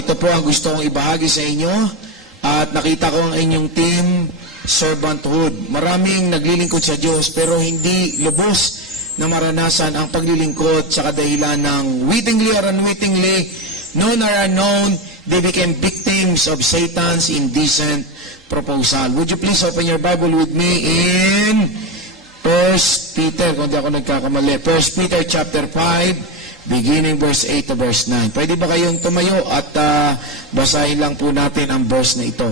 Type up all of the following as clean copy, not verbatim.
Ito po ang gusto kong ibahagi sa inyo at nakita ko ang inyong team, servanthood. Maraming naglilingkod sa Diyos pero hindi lubos na maranasan ang paglilingkod sa kadahilan ng wittingly or unwittingly, known or unknown, they became victims of Satan's indecent proposal. Would you please open your Bible with me in 1 Peter, kung di ako nagkakamali, 1 Peter chapter 5, beginning verse 8 to verse 9. Pwede ba kayong tumayo at basahin lang po natin ang verse na ito.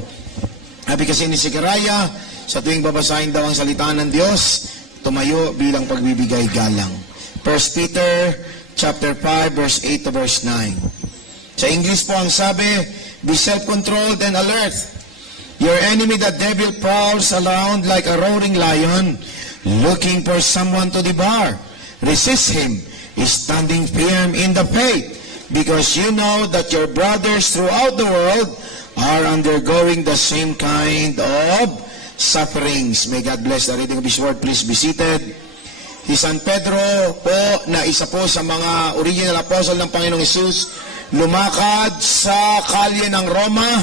Sabi kasi ni Zechariah, sa tuwing babasahin daw ang salita ng Diyos, tumayo bilang pagbibigay galang. 1 Peter chapter 5, verse 8 to verse 9. Sa English po ang sabi, be self-controlled and alert. Your enemy, the devil, prowls around like a roaring lion, looking for someone to devour. Resist him, standing firm in the faith, because you know that your brothers throughout the world are undergoing the same kind of sufferings. May God bless the reading of His word. Please be seated. Si San Pedro po, na isa po sa mga original apostle ng Panginoong Hesus, lumakad sa kalye ng Roma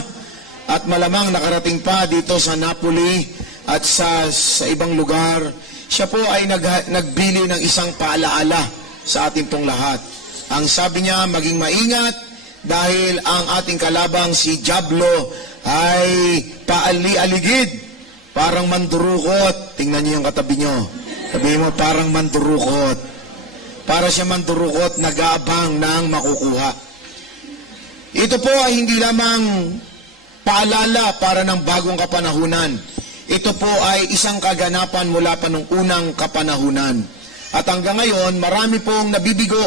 at malamang nakarating pa dito sa Napoli at sa ibang lugar. Siya po ay nagbili ng isang paalaala sa ating pong lahat. Ang sabi niya, maging maingat dahil ang ating kalabang si Diablo ay paali-aligid, parang mandurukot. Tingnan niyo yung katabi niyo. Sabihin mo, parang mandurukot. Para siya mandurukot, nag-aabang ng makukuha. Ito po ay hindi lamang paalala para ng bagong kapanahunan. Ito po ay isang kaganapan mula pa nung unang kapanahunan. At hanggang ngayon, marami pong nabibigo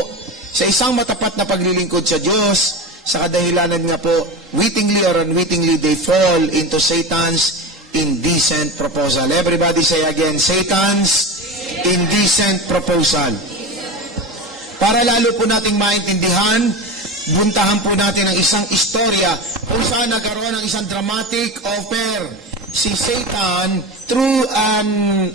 sa isang matapat na paglilingkod sa Diyos, sa kadahilanan nga po, wittingly or unwittingly, they fall into Satan's indecent proposal. Everybody say again, Satan's indecent proposal. Para lalo po nating maintindihan, buntahan po natin ang isang istorya kung saan nagkaroon ng isang dramatic affair si Satan through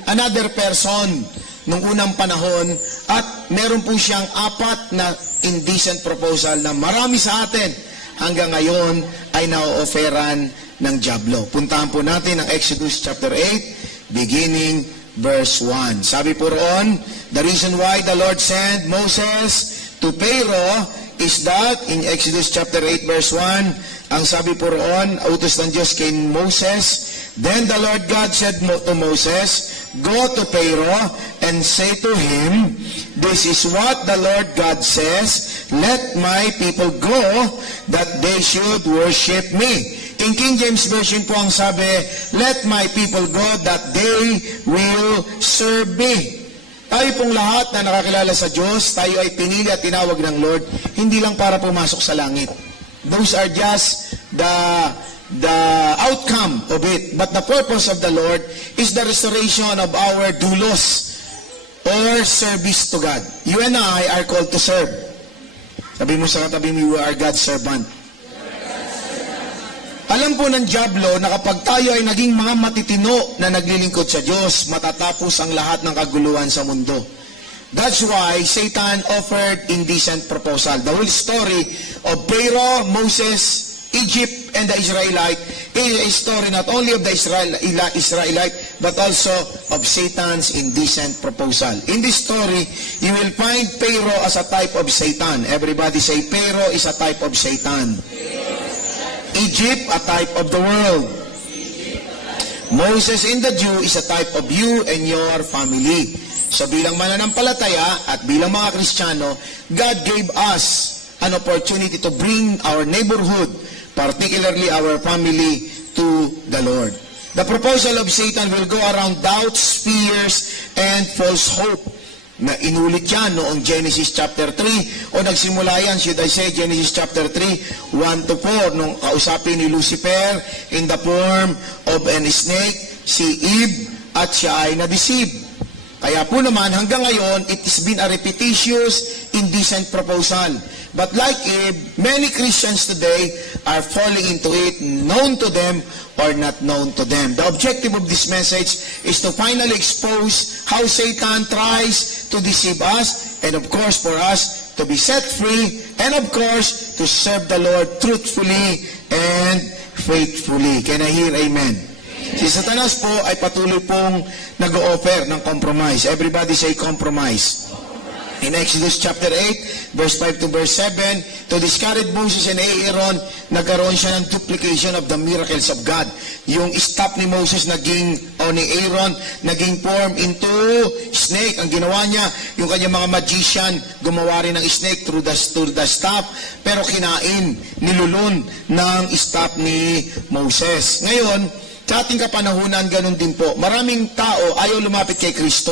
another person nung unang panahon, at meron po siyang 4 na indecent proposal na marami sa atin hanggang ngayon ay na-offeran ng Diablo. Puntahan po natin ang Exodus chapter 8 beginning verse 1. Sabi po roon, the reason why the Lord sent Moses to Pharaoh is that, in Exodus chapter 8 verse 1, ang sabi po roon, utos ng Diyos kay Moses, then the Lord God said to Moses, go to Pharaoh and say to him, this is what the Lord God says, let my people go, that they should worship me. In King James Version po ang sabi, let my people go that they will serve me. Tayo pong lahat na nakakilala sa Diyos, tayo ay pinili at tinawag ng Lord, hindi lang para pumasok sa langit. Those are just the outcome of it. But the purpose of the Lord is the restoration of our doulos or service to God. You and I are called to serve. Sabi mo sa katabi mo, we are God's servant. Alam po ng Diablo na kapag tayo ay naging mga matitino na naglilingkod sa Diyos, matatapos ang lahat ng kaguluhan sa mundo. That's why Satan offered indecent proposal. The whole story of Pharaoh, Moses, Egypt, and the Israelite is a story not only of the Israelite, but also of Satan's indecent proposal. In this story, you will find Pharaoh as a type of Satan. Everybody say, Pharaoh is a type of Satan. Egypt, a type of the world. Moses and the Jew is a type of you and your family. So bilang mananampalataya at bilang mga Kristiyano, God gave us an opportunity to bring our neighborhood, particularly our family, to the Lord. The proposal of Satan will go around doubts, fears, and false hope. Na inulit yan noong Genesis chapter 3, o nagsimula yan, should I say, Genesis chapter 3, 1 to 4, nung kausapin ni Lucifer in the form of an snake, si Eve, at siya ay na-deceive. Kaya po naman, hanggang ngayon, it has been a repetitious, indecent proposal. But like Eve, many Christians today are falling into it, known to them or not known to them. The objective of this message is to finally expose how Satan tries to deceive us, and of course for us to be set free, and of course to serve the Lord truthfully and faithfully. Can I hear amen? Si Satanas po ay patuloy pong nag-o-offer ng compromise. Everybody say compromise. In Exodus chapter 8, verse 5 to verse 7, to discourage Moses and Aaron, nagkaroon siya ng duplication of the miracles of God. Yung staff ni Moses ni Aaron, naging form into snake. Ang ginawa niya, yung kanyang mga magician, gumawa rin ng snake through the staff, pero kinain, nilulun ng staff ni Moses. Ngayon, sa ating kapanahunan, ganun din po. Maraming tao ayaw lumapit kay Kristo.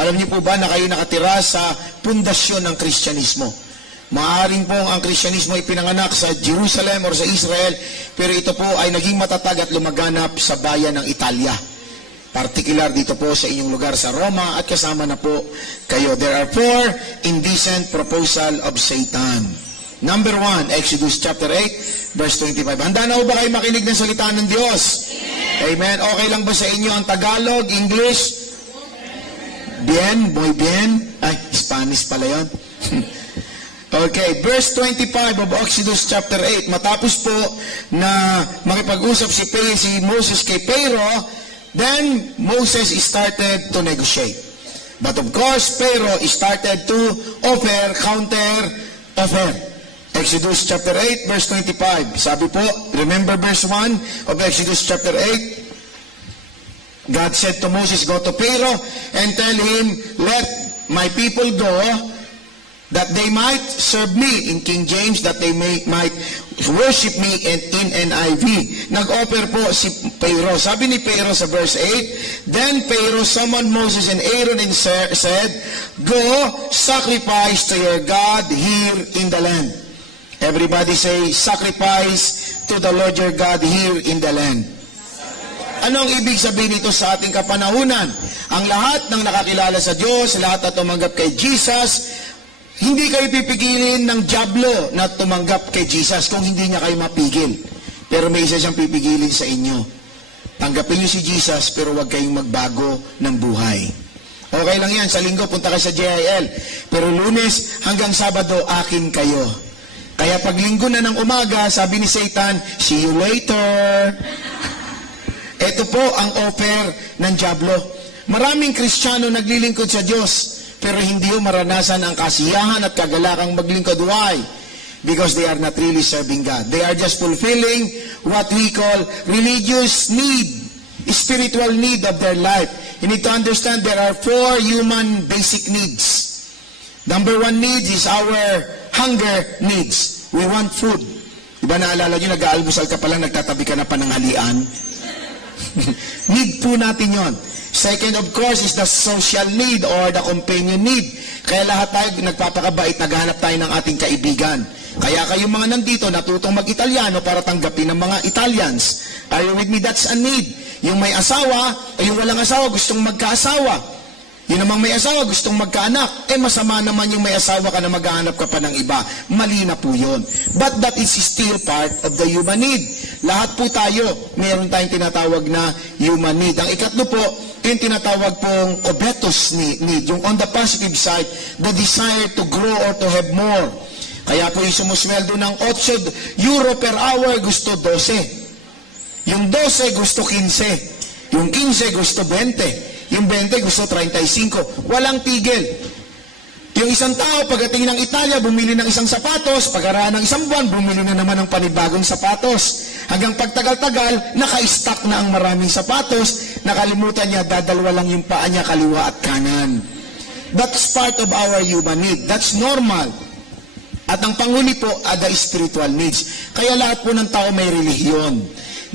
Alam niyo po ba na kayo nakatira sa pundasyon ng Kristyanismo? Maaaring po ang Kristyanismo ay pinanganak sa Jerusalem or sa Israel, pero ito po ay naging matatag at lumaganap sa bayan ng Italia. Particular dito po sa inyong lugar sa Roma at kasama na po kayo. There are 4 indecent proposal of Satan. Number 1, Exodus chapter 8, verse 25. Handa na po ba kayo makinig ng salita ng Diyos? Amen. Okay lang ba sa inyo ang Tagalog, English? Bien, muy bien. Ay, Spanish pala yun. Okay, verse 25 of Exodus chapter 8. Matapos po na makipag-usap si Moses kay Pharaoh, then Moses started to negotiate. But of course, Pharaoh started to counter-offer. Exodus chapter 8, verse 25. Sabi po, remember verse 1 of Exodus chapter 8? God said to Moses, go to Pharaoh and tell him, let my people go, that they might serve me in King James, that they might worship me in NIV. Nag-offer po si Pharaoh. Sabi ni Pharaoh sa verse 8, then Pharaoh summoned Moses and Aaron and said, go, sacrifice to your God here in the land. Everybody say, sacrifice to the Lord your God here in the land. Ano ang ibig sabihin nito sa ating kapanahunan? Ang lahat ng nakakilala sa Diyos, lahat na tumanggap kay Jesus, hindi kayo pipigilin ng dyablo na tumanggap kay Jesus kung hindi niya kayo mapigil. Pero may isa siyang pipigilin sa inyo. Tanggapin niyo si Jesus pero huwag kayong magbago ng buhay. Okay lang yan, sa linggo punta kayo sa JIL. Pero Lunes hanggang Sabado, akin kayo. Kaya pag linggo na ng umaga, sabi ni Satan, see you later. Ito po ang offer ng dyablo. Maraming Kristiyano naglilingkod sa Diyos, pero hindi mo maranasan ang kasiyahan at kagalakang maglingkod. Why? Because they are not really serving God. They are just fulfilling what we call religious need, spiritual need of their life. You need to understand there are 4 human basic needs. Number 1 need is our hunger needs. We want food. Diba naalala nyo, nag-aalmusal ka pa lang, nagtatabi ka na pananghalian? Need po natin yon. Second, of course, is the social need or the companion need. Kaya lahat tayo nagpapakabait, naghanap tayo ng ating kaibigan. Kaya kayo mga nandito, natutong mag-Italiano para tanggapin ng mga Italians. Are you with me? That's a need. Yung may asawa, o yung walang asawa, gustong magkaasawa. Yung namang may asawa, gustong magkaanak. Masama naman yung may asawa ka na maghahanap ka pa ng iba. Mali na po yun. But that is still part of the human need. Lahat po tayo, meron tayong tinatawag na human need. Ang ikatlo po, yung tinatawag pong covetous need. Yung on the positive side, the desire to grow or to have more. Kaya po yung sumusweldo ng 8 euro per hour, gusto 12. Yung 12, gusto 15. Yung 15, gusto 20. Yung 20, gusto 35. Walang tigil. Yung isang tao, pagdating ng Italia, bumili ng isang sapatos, pagkaraan ng isang buwan, bumili na naman ng panibagong sapatos. Hanggang pagtagal-tagal, naka-stock na ang maraming sapatos, nakalimutan niya, dadalwa lang yung paa niya, kaliwa at kanan. That's part of our human need. That's normal. At ang panghuli po, the spiritual needs. Kaya lahat po ng tao may relihiyon.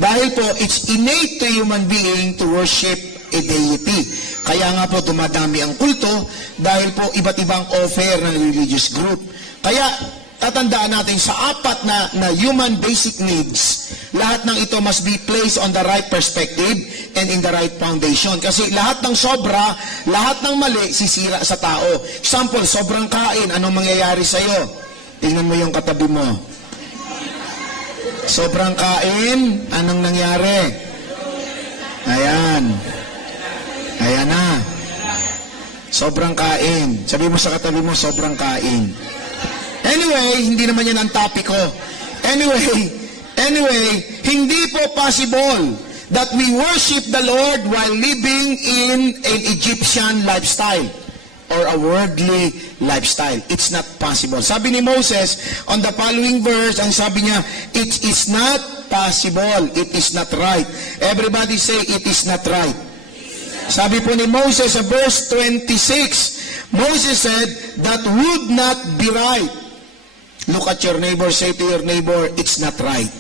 Dahil po, it's innate to human being to worship a deity. Kaya nga po dumadami ang kulto dahil po iba't ibang offer ng religious group. Kaya tatandaan natin sa 4 na human basic needs, lahat ng ito must be placed on the right perspective and in the right foundation. Kasi lahat ng sobra, lahat ng mali, sisira sa tao. Example, sobrang kain, anong mangyayari sa'yo? Tingnan mo yung katabi mo. Sobrang kain, anong nangyari? Ayan. Ayan na. Sobrang kain. Sabi mo sa katabi mo, sobrang kain. Anyway, hindi naman yan ang topic ko. Anyway, hindi po possible that we worship the Lord while living in an Egyptian lifestyle or a worldly lifestyle. It's not possible. Sabi ni Moses on the following verse, ang sabi niya, it is not possible. It is not right. Everybody say, it is not right. Sabi po ni Moses sa verse 26, Moses said, that would not be right. Look at your neighbor, say to your neighbor, it's not right.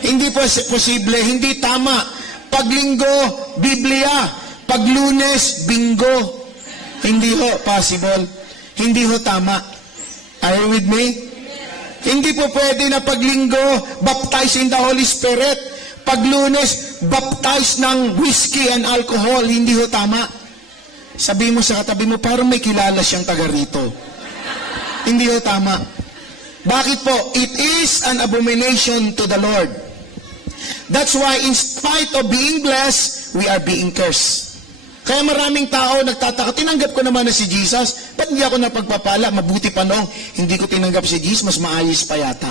Hindi po posible, hindi tama. Pag linggo, Biblia. Pag Lunes, bingo. Hindi ho possible. Hindi ho tama. Are you with me? Hindi po pwede na pag linggo, baptize in the Holy Spirit. Pag Lunes, baptize ng whiskey and alcohol. Hindi ho tama. Sabi mo sa katabi mo, parang may kilala siyang taga rito. Hindi ho tama. Bakit po? It is an abomination to the Lord. That's why in spite of being blessed, we are being cursed. Kaya maraming tao nagtataka, tinanggap ko naman na si Jesus, ba't hindi ako napagpapala? Mabuti pa noong hindi ko tinanggap si Jesus, mas maayos pa yata.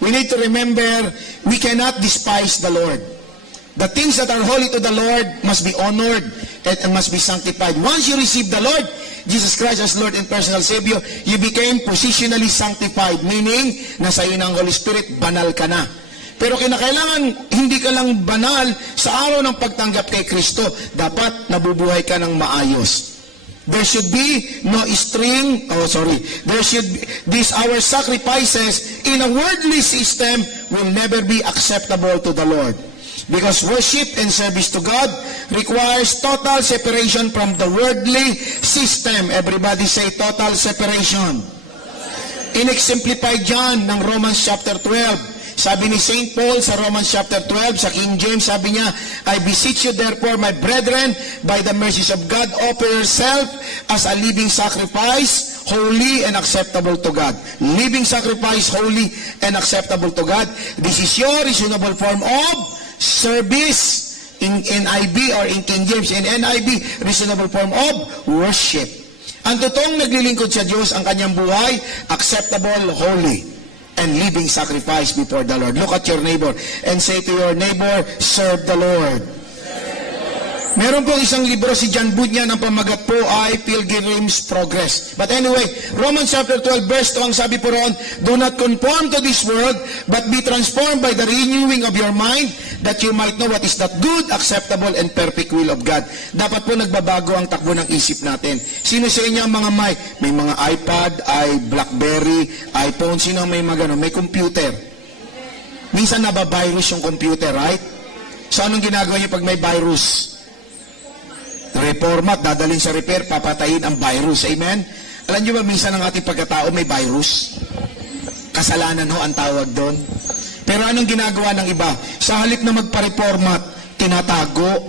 We need to remember, we cannot despise the Lord. The things that are holy to the Lord must be honored and must be sanctified. Once you receive the Lord, Jesus Christ as Lord and personal Savior, you became positionally sanctified, meaning, nasa iyo ng Holy Spirit, banal ka na. Pero kinakailangan, hindi ka lang banal sa araw ng pagtanggap kay Kristo. Dapat nabubuhay ka ng maayos. There should be no our sacrifices in a worldly system will never be acceptable to the Lord. Because worship and service to God requires total separation from the worldly system. Everybody say total separation. In-exemplified dyan ng Romans chapter 12. Sabi ni St. Paul sa Romans chapter 12, sa King James, sabi niya, I beseech you therefore, my brethren, by the mercies of God, offer yourself as a living sacrifice, holy and acceptable to God. Living sacrifice, holy and acceptable to God. This is your reasonable form of service. In NIV or in King James, in NIV, reasonable form of worship. Ang totoong naglilingkod sa Diyos, ang kanyang buhay, acceptable, holy, and living sacrifice before the Lord. Look at your neighbor and say to your neighbor, serve the Lord. Meron pong isang libro si John Bunyan, ang pamagat po ay Pilgrim's Progress. But anyway, Romans chapter 12 verse 2, ang sabi po roon, do not conform to this world, but be transformed by the renewing of your mind, that you might know what is that good, acceptable, and perfect will of God. Dapat po nagbabago ang takbo ng isip natin. Sino sa inyo ang mga may mga iPad, BlackBerry, iPhone, sino may may computer? Minsan nabavirus yung computer, right? So anong ginagawa niyo pag may virus? Reformat, dadalhin sa repair, papatayin ang virus. Amen? Alam niyo ba, minsan ang ating pagkatao may virus? Kasalanan ho ang tawag doon. Pero anong ginagawa ng iba? Sa halip na magpa-reformat, tinatago.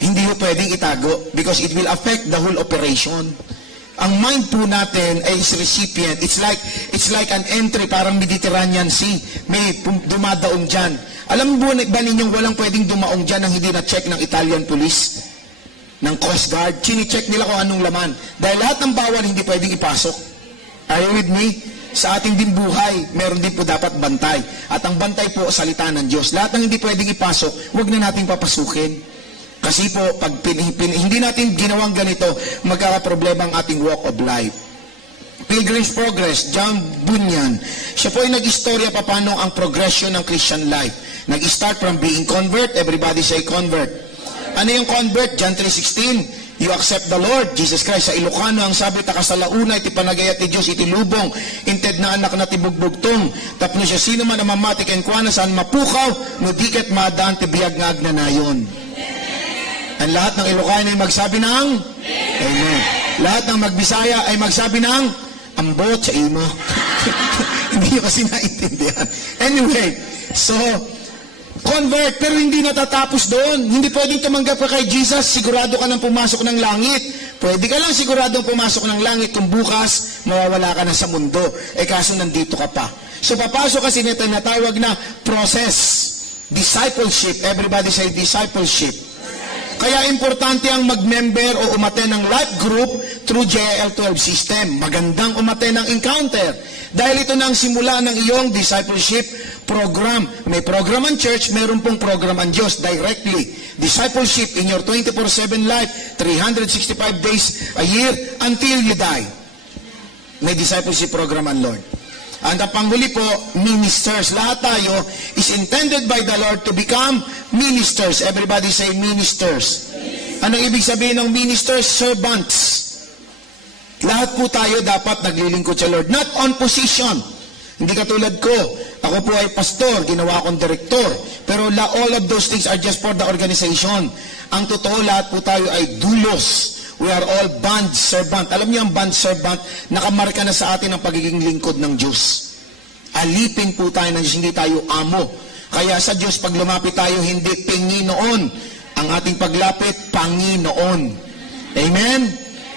Hindi ho pwedeng itago because it will affect the whole operation. Ang mind po natin ay is recipient. It's like an entry, parang Mediterranean Sea. May dumadaong dyan. Alam mo ba ninyong walang pwedeng dumaong dyan nang hindi na-check ng Italian police, ng Coast Guard? Chini-check nila kung anong laman. Dahil lahat ng bawal hindi pwedeng ipasok. Are you with me? Sa ating din buhay, meron din po dapat bantay. At ang bantay po, salita ng Diyos. Lahat ng hindi pwedeng ipasok, huwag na nating papasukin. Kasi po, pag hindi natin ginawang ganito, magkakaproblema ang ating walk of life. Pilgrim's Progress, John Bunyan. Siya po ay nag-istorya paano ang progression ng Christian life. Nag-start from being convert. Everybody say convert. Ano yung convert? John 3:16. You accept the Lord, Jesus Christ. Sa Ilocano, ang sabi, takasalauna, iti panagayat ti Diyos, iti lubong, inted na anak na tibugbugtong. Tapno siya, sino man ang mamatik en kuana, saan mapukaw, no diket maadaan, tibiyag nga agnanayon. Ang lahat ng Ilocano ay magsabi ng Amen. Lahat ng Magbisaya ay magsabi ng ambot sa imo. Hindi nyo kasi naintindihan. Anyway, so, convert, pero hindi natatapos doon. Hindi pwedeng tumanggap ka kay Jesus, sigurado ka nang pumasok ng langit. Pwede ka lang siguradong pumasok ng langit kung bukas mawawala ka na sa mundo. Kaso nandito ka pa. So papasok kasi nito na tawag na process. Discipleship. Everybody say discipleship. Kaya importante ang mag-member o umaten ng life group through JL12 system. Magandang umaten ng encounter. Dahil ito na ang simula ng iyong discipleship program. May program ang church, meron pong program ang Diyos directly. Discipleship in your 24/7 life, 365 days a year until you die. May discipleship program ang Lord. And ang panghuli po, ministers. Lahat tayo is intended by the Lord to become ministers. Everybody say ministers. Anong ibig sabihin ng ministers? Servants. Lahat po tayo dapat naglilingkod sa Lord. Not on position. Hindi katulad ko. Ako po ay pastor, ginawa akong direktor. Pero all of those things are just for the organization. Ang totoo, lahat po tayo ay dulos. We are all bond servant. Alam niyo ang bond servant, nakamarka na sa atin ang pagiging lingkod ng Diyos. Alipin po tayo ng Diyos, hindi tayo amo. Kaya sa Diyos, pag lumapit tayo, hindi Panginoon. Ang ating paglapit, Panginoon. Amen?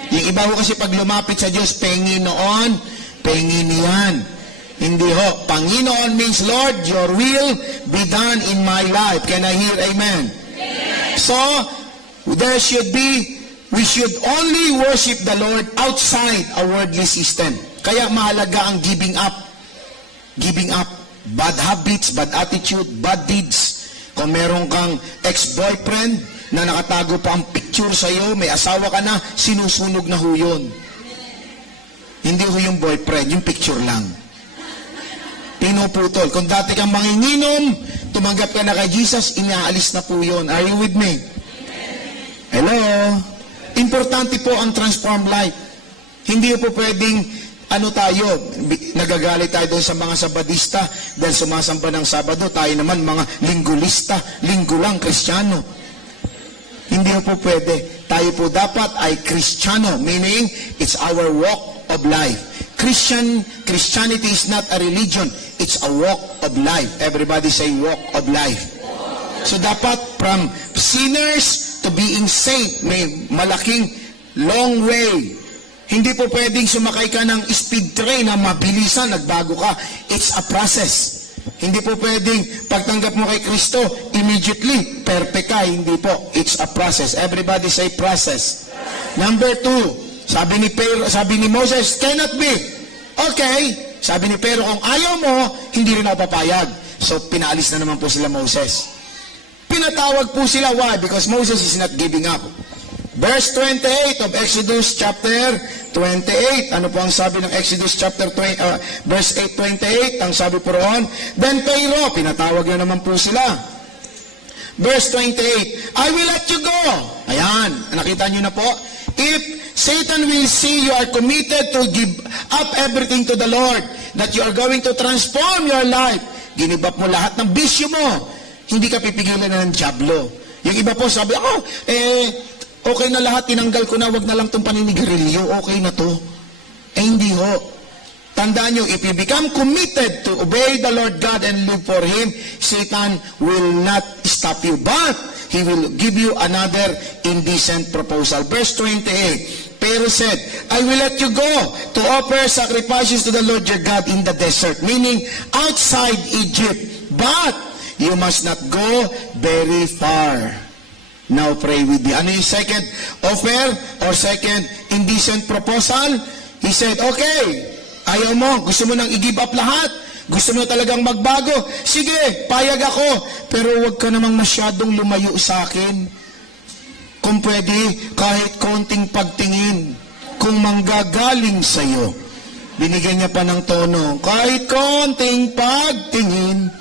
Yung iba ko kasi pag lumapit sa Diyos, Panginoon, Panginian. Hindi ho. Panginoon means, Lord, your will be done in my life. Can I hear amen? So, we should only worship the Lord outside a worldly system. Kaya mahalaga ang giving up. Giving up. Bad habits, bad attitude, bad deeds. Kung meron kang ex-boyfriend na nakatago pa ang picture sa'yo, may asawa ka na, sinusunog na ho yun. Hindi ho yung boyfriend, yung picture lang. Pinuputol. Kung dati kang manginginom, tumanggap ka na kay Jesus, inaalis na po yun. Are you with me? Hello? Importante po ang transformed life. Hindi po pwedeng, nagagalit tayo doon sa mga Sabadista dahil sumasamba ng Sabado. Tayo naman mga linggulista, linggo lang, Kristiyano. Hindi po pwede. Tayo po dapat ay Kristiyano, meaning it's our walk of life. Christianity is not a religion, it's a walk of life. Everybody say walk of life. So dapat from sinners to being saint, may malaking long way. Hindi po pwedeng sumakay ka ng speed train na mabilisan, nagbago ka. It's a process. Hindi po pwedeng pagtanggap mo kay Kristo, immediately, perfect ka. Hindi po. It's a process. Everybody say process. Number 2, sabi ni Moses, cannot be. Okay. Sabi ni Pero, kung ayaw mo, hindi rin ako papayag. So, pinaalis na naman po sila Moses. Pinatawag po sila. Why? Because Moses is not giving up. Verse 28 of Exodus chapter 28. Ano po ang sabi ng Exodus chapter 20, verse 8:28? Ang sabi po roon, then Pharaoh, pinatawag na naman po sila. Verse 28, I will let you go. Ayan, nakita nyo na po. If Satan will see you are committed to give up everything to the Lord, that you are going to transform your life, ginib up mo lahat ng bisyo mo, hindi ka pipigilan na ng dyablo. Yung iba po sabi, okay na lahat, tinanggal ko na, wag na lang itong paninigarilyo, okay na to. Hindi ho. Tandaan nyo, if you become committed to obey the Lord God and live for Him, Satan will not stop you, but he will give you another indecent proposal. Verse 28, Pharaoh said, I will let you go to offer sacrifices to the Lord your God in the desert, meaning outside Egypt, but you must not go very far. Now pray with me. Ano yung second offer or second indecent proposal? He said, okay, ayaw mo, gusto mo nang i-give up lahat, gusto mo talagang magbago, sige, payag ako, pero huwag ka namang masyadong lumayo sa akin. Kung pwede, kahit konting pagtingin, kung manggagaling sa'yo. Binigyan niya pa ng tono, kahit konting pagtingin,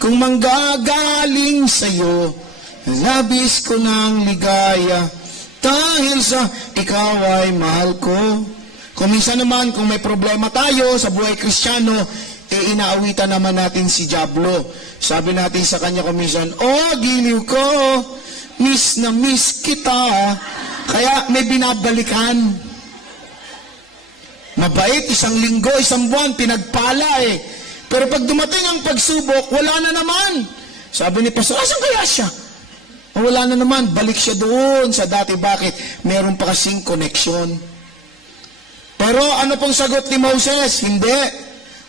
kung manggagaling sa'yo, labis ko ng ligaya, dahil sa ikaw ay mahal ko. Kung minsan naman, kung may problema tayo sa buhay Kristiyano, inaawitan naman natin si Diablo. Sabi natin sa kanya kung minsan, giliw ko, miss na miss kita. Kaya may binabalikan. Mabait, isang linggo, isang buwan, pinagpala eh. Pero pag dumating ang pagsubok, wala na naman. Sabi ni Pastor, asan kaya siya? Wala na naman, balik siya doon sa dati. Bakit? Meron pa kasing connection. Pero ano pong sagot ni Moses? Hindi.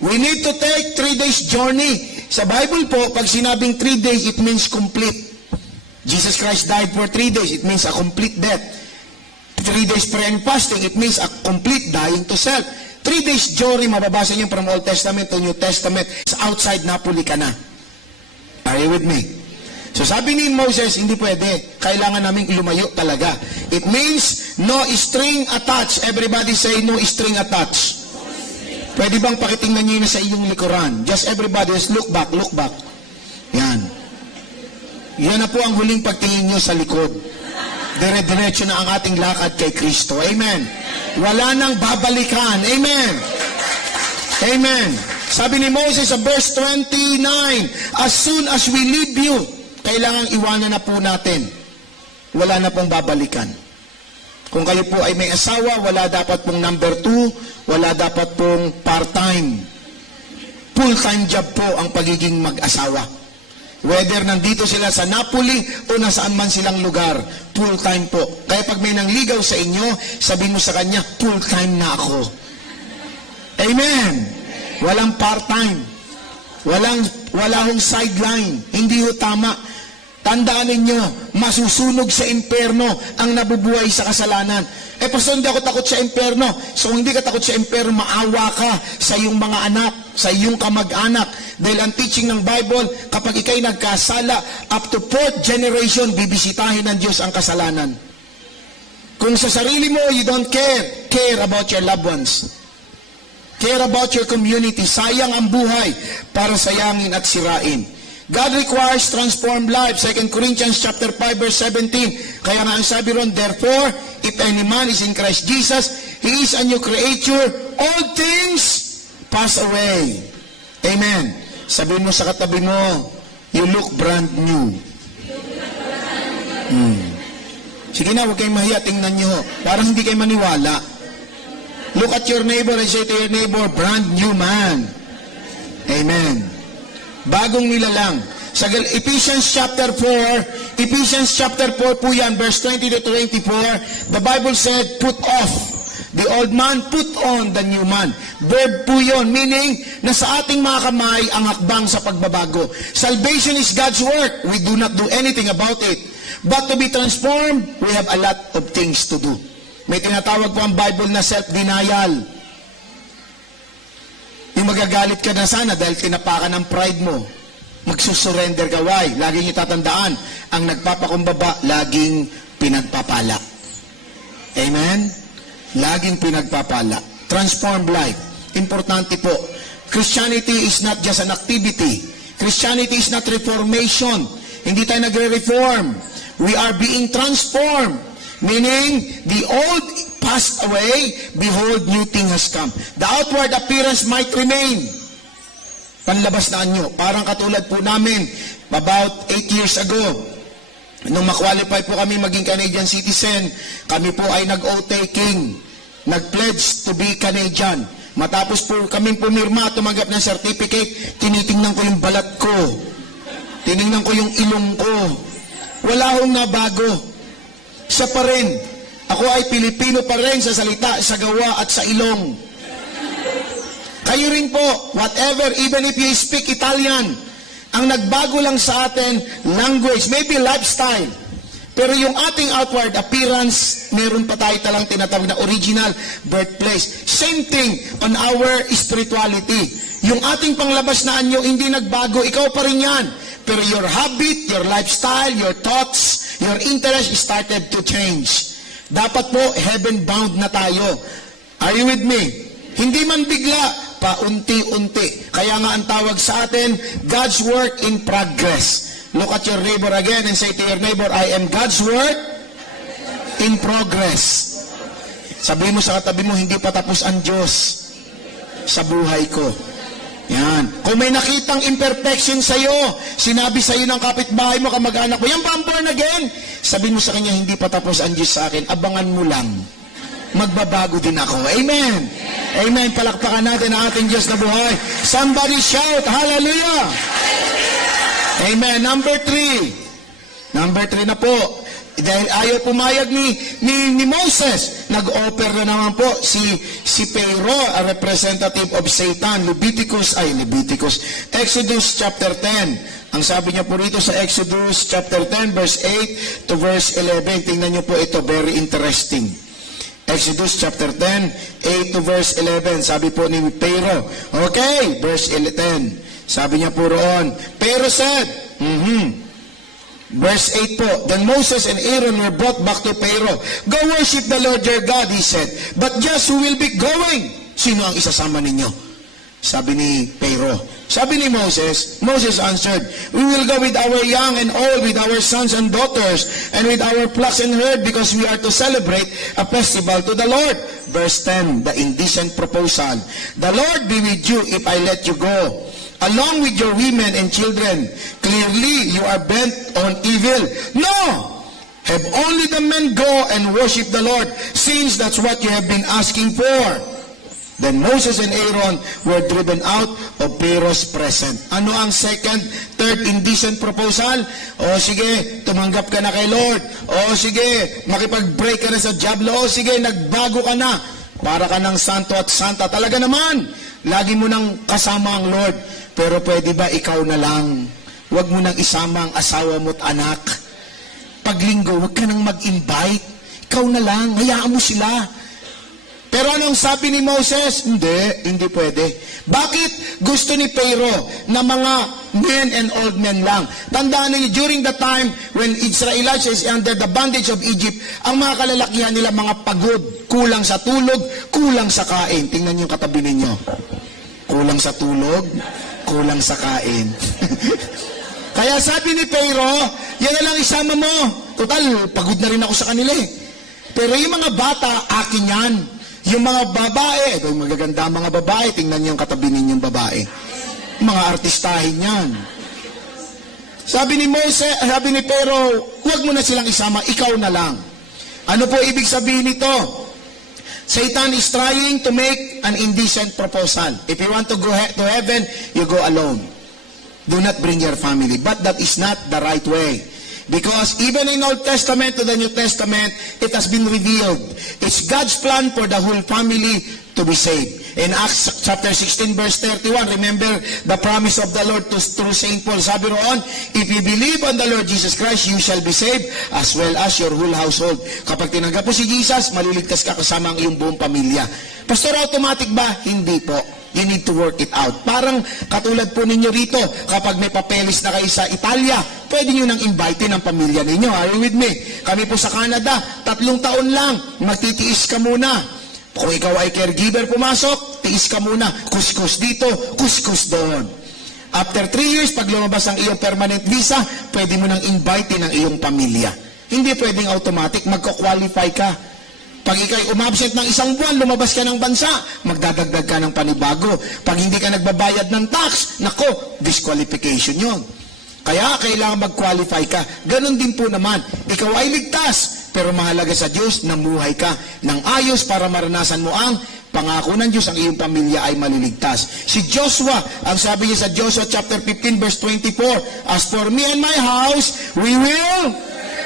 We need to take 3 days journey. Sa Bible po, pag sinabing 3 days, it means complete. Jesus Christ died for 3 days. It means a complete death. 3 days prayer and fasting. It means a complete dying to self. 3 days jory, mababasa niyo from Old Testament to New Testament. Sa outside Napoli ka na. Are you with me? So sabi ni Moses, hindi pwede. Kailangan namin lumayo talaga. It means no string attached. Everybody say no string attached. Pwede bang pakitingnan niyo na sa iyong likuran? Just everybody, just look back, look back. Yan. Yan na po ang huling pagtingin niyo sa likod. Dire-diretso na ang ating lakad kay Kristo. Amen. Wala nang babalikan. Amen. Amen. Sabi ni Moses sa verse 29, as soon as we leave you, kailangang iwanan na po natin. Wala na pong babalikan. Kung kayo po ay may asawa, wala dapat pong number 2, wala dapat pong part-time. Full-time job po ang pagiging mag-asawa. Whether nandito sila sa Napoli o nasaan man silang lugar, full-time po. Kaya pag may nangligaw sa inyo, sabihin mo sa kanya, full-time na ako. Amen. Walang part-time. Wala hong sideline. Hindi ho tama. Tandaan ninyo, masusunog sa impyerno ang nabubuhay sa kasalanan. Pastor, hindi ako takot sa impyerno. So, hindi ka takot sa impyerno, maawa ka sa iyong mga anak, sa iyong kamag-anak. Dahil ang teaching ng Bible, kapag ikay nagkasala, up to 4th generation, bibisitahin ng Diyos ang kasalanan. Kung sa sarili mo, you don't care about your loved ones. Care about your community. Sayang ang buhay para sayangin at sirain. God requires transformed life. 2 Corinthians chapter 5 verse 17. Kaya nga ang sabi ron, therefore, if any man is in Christ Jesus, he is a new creature. All things pass away. Amen. Sabihin mo sa katabi mo, you look brand new. Sige na, huwag kayong mahiya. Tingnan nyo. Parang hindi kayo maniwala. Look at your neighbor and say to your neighbor, brand new man. Amen. Bagong nilalang. Sa Ephesians chapter 4 po yan, verse 20 to 24, the Bible said, put off the old man, put on the new man. Verb po yun, meaning, nasa ating mga kamay ang hakbang sa pagbabago. Salvation is God's work. We do not do anything about it. But to be transformed, we have a lot of things to do. May tinatawag po ang Bible na self-denial. Yung magagalit ka na sana dahil tinapakan ng pride mo. Magsusurrender ka, why? Lagi niyo tatandaan, ang nagpapakumbaba, laging pinagpapala. Amen? Laging pinagpapala. Transformed life. Importante po. Christianity is not just an activity. Christianity is not reformation. Hindi tayo nagre-reform. We are being transformed. Meaning, the old passed away, behold, new thing has come. The outward appearance might remain. Panlabas na anyo. Parang katulad po namin, about 8 years ago, nung makwalify po kami maging Canadian citizen, kami po ay nag-oath-taking, nag-pledge to be Canadian. Matapos po kami pumirma, tumanggap ng certificate, tinitingnan ko yung balat ko. Tiningnan ko yung ilong ko. Wala akong nabago. Siya pa rin. Ako ay Pilipino pa rin sa salita, sa gawa at sa ilong. Kayo rin po, whatever, even if you speak Italian, ang nagbago lang sa atin, language, maybe lifestyle. Pero yung ating outward appearance, meron pa tayo talang tinatawag na original birthplace. Same thing on our spirituality. Yung ating panglabas na anyo, hindi nagbago, ikaw pa rin yan. Pero your habit, your lifestyle, your thoughts, your interest started to change. Dapat po, heaven-bound na tayo. Are you with me? Hindi man bigla, paunti-unti. Kaya nga ang tawag sa atin, God's work in progress. Look at your neighbor again and say to your neighbor, I am God's work in progress. Sabihin mo sa katabi mo, hindi pa tapos ang Diyos sa buhay ko. Yan. Kung may nakitang imperfection sa'yo, sinabi sa'yo ng kapitbahay mo, kamag-anak mo, yan ba ang born again? Sabihin mo sa kanya, hindi pa tapos ang Diyos sa akin, abangan mo lang. Magbabago din ako. Amen. Amen. Palakpakan natin ang ating Diyos na buhay. Somebody shout, hallelujah. Amen. Number 3. Number 3 na po. Dahil ayaw pumayag ni Moses, nag-offer na naman po si Pharaoh, a representative of Satan. Exodus chapter 10. Ang sabi niya po rito sa Exodus chapter 10 verse 8 to verse 11. Tingnan niyo po ito, very interesting. Exodus chapter 10, 8 to verse 11. Sabi po ni Pharaoh, okay, verse 10. Sabi niya po roon, Pharaoh said, verse 8 po, then Moses and Aaron were brought back to Pharaoh. Go worship the Lord your God, he said. But just who will be going? Sino ang isasama ninyo? Sabi ni Pharaoh. Sabi ni Moses, Moses answered, we will go with our young and old, with our sons and daughters, and with our flocks and herd, because we are to celebrate a festival to the Lord. Verse 10, the indecent proposal. The Lord be with you if I let you go, along with your women and children. Clearly, you are bent on evil. No! Have only the men go and worship the Lord, since that's what you have been asking for. Then Moses and Aaron were driven out of Pharaoh's presence. Ano ang second, third indecent proposal? O sige, tumanggap ka na kay Lord. O sige, makipag-break ka na sa job. O sige, nagbago ka na. Para ka ng santo at santa. Talaga naman, lagi mo nang kasama ang Lord. Pero pwede ba ikaw na lang? Huwag mo nang isama ang asawa mo at anak. Paglinggo, huwag ka nang mag-invite. Ikaw na lang, hayaan mo sila. Pero anong sabi ni Moses? Hindi pwede. Bakit gusto ni Pharaoh na mga men and old men lang? Tandaan niyo, during the time when Israelites is under the bondage of Egypt, ang mga kalalakihan nila mga pagod, kulang sa tulog, kulang sa kain. Tingnan niyo yung katabi ninyo. Kulang sa tulog, kulang sa kain. Kaya sabi ni Pharaoh, yan na lang isama mo. Total, pagod na rin ako sa kanila eh. Pero yung mga bata, akin yan. Yung mga babae, ito yung magaganda mga babae, tingnan niyo yung katabi ninyong babae. Mga artistahin yan. Sabi ni Moses, sabi ni Pharaoh, huwag mo na silang isama, ikaw na lang. Ano po ibig sabihin nito? Satan is trying to make an indecent proposal. If you want to go to heaven, you go alone. Do not bring your family. But that is not the right way. Because even in Old Testament to the New Testament, it has been revealed. It's God's plan for the whole family to be saved. In Acts chapter 16 verse 31, remember the promise of the Lord through St. Paul. Sabi roon, if you believe on the Lord Jesus Christ, you shall be saved as well as your whole household. Kapag tinanggap mo si Jesus, maliligtas ka kasama ang iyong buong pamilya. Pastor, automatic ba? Hindi po. You need to work it out. Parang katulad po ninyo rito, kapag may papeles na kayo sa Italia, pwede nyo nang invite ang pamilya ninyo. Are you with me? Kami po sa Canada, 3 taon lang, magtitiis ka muna. Kung ikaw ay caregiver pumasok, tiis ka muna. Kuskus dito, kuskus doon. After 3 years, pag lumabas ang iyong permanent visa, pwede mo nang invite ang iyong pamilya. Hindi pwedeng automatic, magko-qualify ka. Pag ikay umabsent ng 1 buwan, lumabas ka ng bansa, magdadagdag ka ng panibago. Pag hindi ka nagbabayad ng tax, nako, disqualification yon. Kaya kailangan mag-qualify ka. Ganon din po naman. Ikaw ay ligtas, pero mahalaga sa Diyos, namuhay ka ng ayos para maranasan mo ang pangako ng Diyos, ang iyong pamilya ay maliligtas. Si Joshua, ang sabi niya sa Joshua chapter 15 verse 24, as for me and my house, we will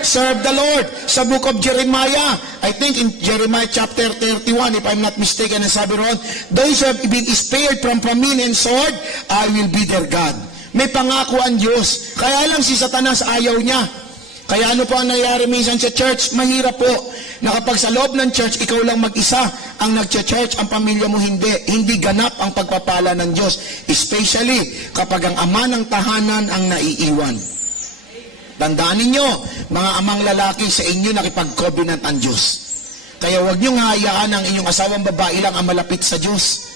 serve the Lord. Sa book of Jeremiah, I think in Jeremiah chapter 31, if I'm not mistaken, ang sabi roon, those who have been spared from famine and sword, I will be their God. May pangako ang Diyos. Kaya lang si Satanas ayaw niya. Kaya ano po ang nangyayari minsan sa church? Mahirap po na kapag sa loob ng church, ikaw lang mag-isa ang nag-church, ang pamilya mo hindi. Hindi ganap ang pagpapala ng Diyos. Especially kapag ang ama ng tahanan ang naiiwan. Tandaan ninyo, mga amang lalaki, sa inyo nakipag-covenant ang Diyos. Kaya huwag niyong hayaan ang inyong asawang babae lang ang malapit sa Diyos.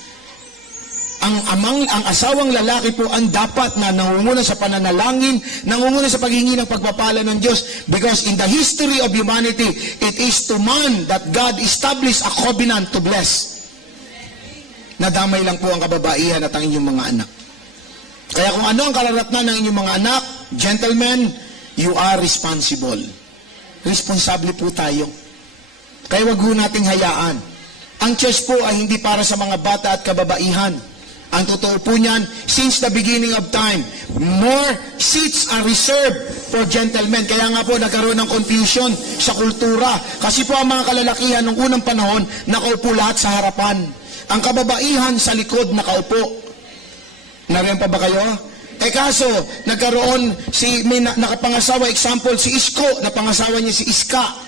Ang asawang lalaki po ang dapat na nangunguna sa pananalangin, nangunguna sa paghingi ng pagpapala ng Diyos. Because in the history of humanity, it is to man that God established a covenant to bless. Nadamay lang po ang kababaihan at ang inyong mga anak. Kaya kung ano ang kararatnan ng inyong mga anak, gentlemen, you are responsible. Responsable po tayo. Kaya wag ho nating hayaan. Ang church po ay hindi para sa mga bata at kababaihan. Ang totoo po niyan, since the beginning of time, more seats are reserved for gentlemen. Kaya nga po nagkaroon ng confusion sa kultura. Kasi po ang mga kalalakihan ng unang panahon, nakaupo lahat sa harapan. Ang kababaihan sa likod nakaupo. Nariyan pa ba kayo? Kaso, nagkaroon may nakapangasawa, example, si Isko, napangasawa niya si Iska.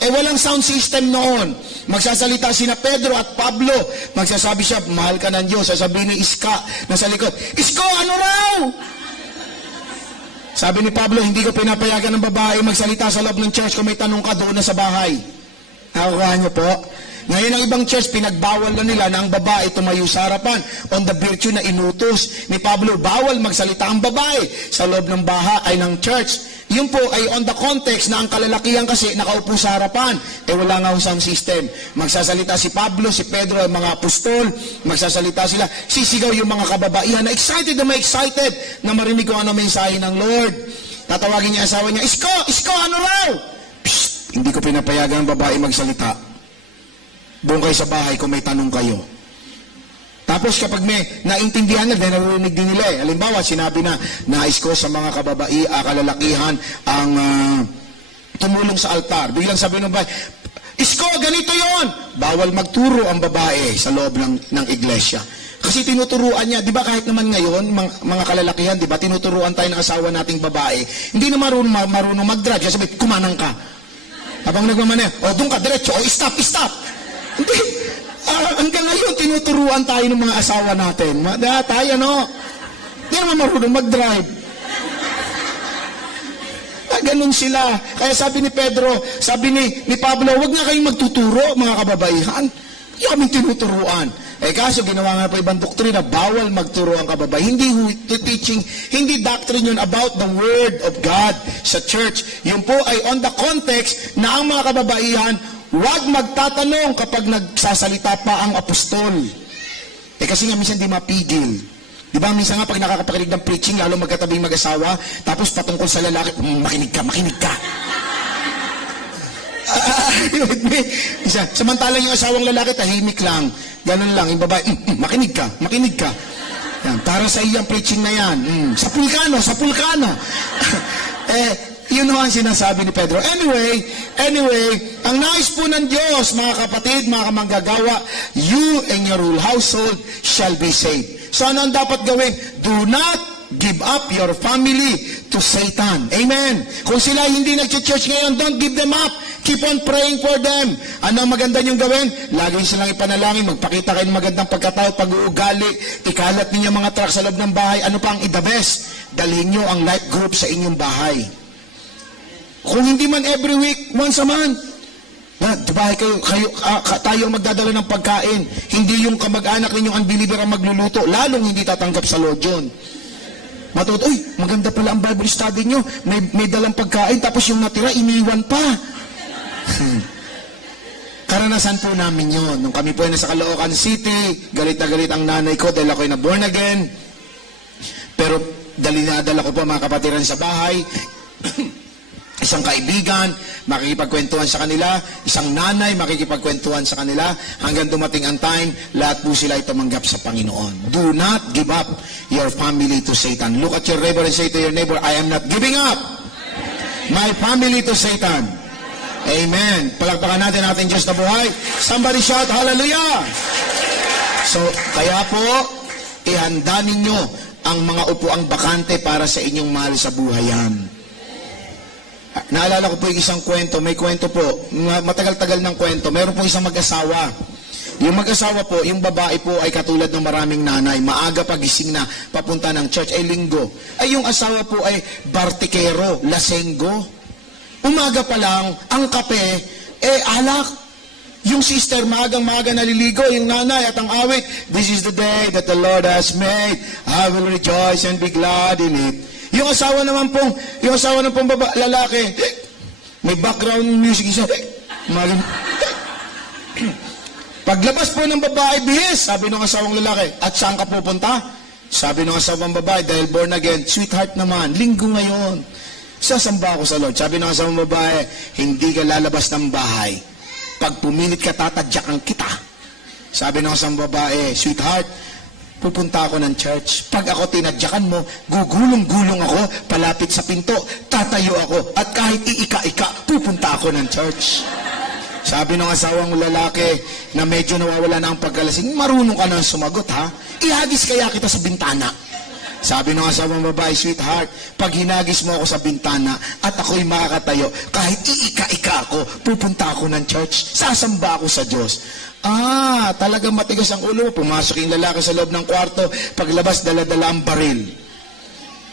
Walang sound system noon. Magsasalita sina Pedro at Pablo. Magsasabi siya, mahal ka ng Diyos. Sasabihin ni Iska na sa likod, Isko, ano raw? Sabi ni Pablo, hindi ko pinapayagan ng babae magsalita sa loob ng church kung may tanong ka doon na sa bahay. Nakukuha niyo po? Ngayon ang ibang church, pinagbawal na nila na ang babae tumayo sa harapan on the virtue na inutos ni Pablo, bawal magsalita ang babae sa loob ng bahay ng church. Yun po ay on the context na ang kalalakihan kasi nakaupo sa harapan. Wala nga sound system. Magsasalita si Pablo, si Pedro, ang mga apostol, magsasalita sila. Sisigaw yung mga kababaihan na excited na marinig kung ano mensahe ng Lord. Tatawagin niya asawa niya, Isko, ano raw? Psst, hindi ko pinapayagan ang babae magsalita. Doon kayo sa bahay kung may tanong kayo. Tapos kapag may naintindihan na, dahil narinig din nila Halimbawa, sinabi na, nais ko sa mga kalalakihan ang tumulong sa altar. Biglang sabi ng babae, Isko, ganito yon. Bawal magturo ang babae sa loob ng iglesia. Kasi tinuturuan niya, di ba kahit naman ngayon, mga kalalakihan, di ba, tinuturuan tayo ng asawa nating babae, hindi na marunong mag-drive. Sabi, kumanang ka. Habang nagmamana, doon ka, diretso, stop. Hindi. Hanggang ngayon, tinuturuan tayo ng mga asawa natin. Tayo, hindi naman marunong mag-drive. Ganun sila. Kaya sabi ni Pedro, sabi ni Pablo, huwag nga kayong magtuturo, mga kababaihan. Hindi kaming tinuturuan. Kaso ginawa nga pa ibang doktrina, bawal magturo ang kababay. Hindi teaching, hindi doctrine yun about the Word of God sa church. Yun po ay on the context na ang mga kababaihan, huwag magtatanong kapag nagsasalita pa ang apostol. Kasi nga minsan di mapigil. Di ba minsan nga pag nakakapakinig ng preaching, lalo magkatabing mag-asawa, tapos patungkol sa lalaki, makinig ka. Samantalang yung asawang lalaki, tahimik lang. Ganun lang, yung babae, makinig ka. Yan, para sa iyang preaching na yan. Sa pulkano. Yun ang sinasabi ni Pedro. Anyway, ang nais po ng Diyos, mga kapatid, mga kamanggagawa, you and your whole household shall be saved. So ano ang dapat gawin? Do not give up your family to Satan. Amen. Kung sila hindi nag-church ngayon, don't give them up. Keep on praying for them. Ano ang maganda niyong gawin? Lagi silang ipanalangin, magpakita kayo ng magandang pagkatao, pag-uugali, ikalat ninyo mga truck sa loob ng bahay. Ano pa ang the best? Dalhin nyo ang life group sa inyong bahay. Kung hindi man every week, once a month. Diba, tayo ang magdadala ng pagkain. Hindi yung kamag-anak ninyong unbeliever ang magluluto. Lalong hindi tatanggap sa Lord yun. Maganda pala ang Bible study nyo. May dalang pagkain, tapos yung natira, iniwan pa. Karanasan po namin yun. Nung kami po ay nasa Caloocan City, galit na galit ang nanay ko dahil ako ay na born again. Pero dalinadala ko po mga kapatiran sa bahay. Isang kaibigan, makikipagkwentuhan sa kanila. Isang nanay, makikipagkwentuhan sa kanila. Hanggang dumating ang time, lahat po sila ay tumanggap sa Panginoon. Do not give up your family to Satan. Look at your neighbor and say to your neighbor, I am not giving up my family to Satan. Amen. Palakpakan natin ating Diyos na buhay. Somebody shout, hallelujah! So, kaya po, ihanda ninyo ang mga upuang bakante para sa inyong mahal sa buhayan. Naalala ko po yung isang kwento, may kwento po, matagal-tagal ng kwento, meron po isang mag-asawa. Yung mag-asawa po, yung babae po ay katulad ng maraming nanay, maaga pagising na papunta ng church, ay linggo. Ay yung asawa po ay bartikero, lasenggo. Umaga pa lang, ang kape, alak. Yung sister, maagang-maaga naliligo, yung nanay at ang awit, this is the day that the Lord has made, I will rejoice and be glad in it. Yung asawa ng lalaki, may background music isa. Paglabas po ng babae, bihis, sabi ng asawang lalaki, at saan ka pupunta? Sabi ng asawang babae, dahil born again, sweetheart naman, linggo ngayon. Sasamba ako sa Lord. Sabi ng asawang babae, hindi ka lalabas ng bahay. Pag pumilit ka, tatadyakan kita. Sabi ng asawang babae, sweetheart, pupunta ako ng church. Pag ako tinadyakan mo, gugulong-gulong ako, palapit sa pinto, tatayo ako, at kahit iika-ika, pupunta ako ng church. Sabi ng asawang lalaki na medyo nawawala na ang pagkalasing, marunong ka na sumagot, ha? Ihagis kaya kita sa bintana. Sabi ng asawang babae, sweetheart, pag hinagis mo ako sa bintana at ako'y makakatayo, kahit iika-ika ako, pupunta ako ng church, sasamba ako sa Diyos. Talagang matigas ang ulo. Pumasok yung lalaki sa loob ng kwarto, paglabas dala-dala ang baril.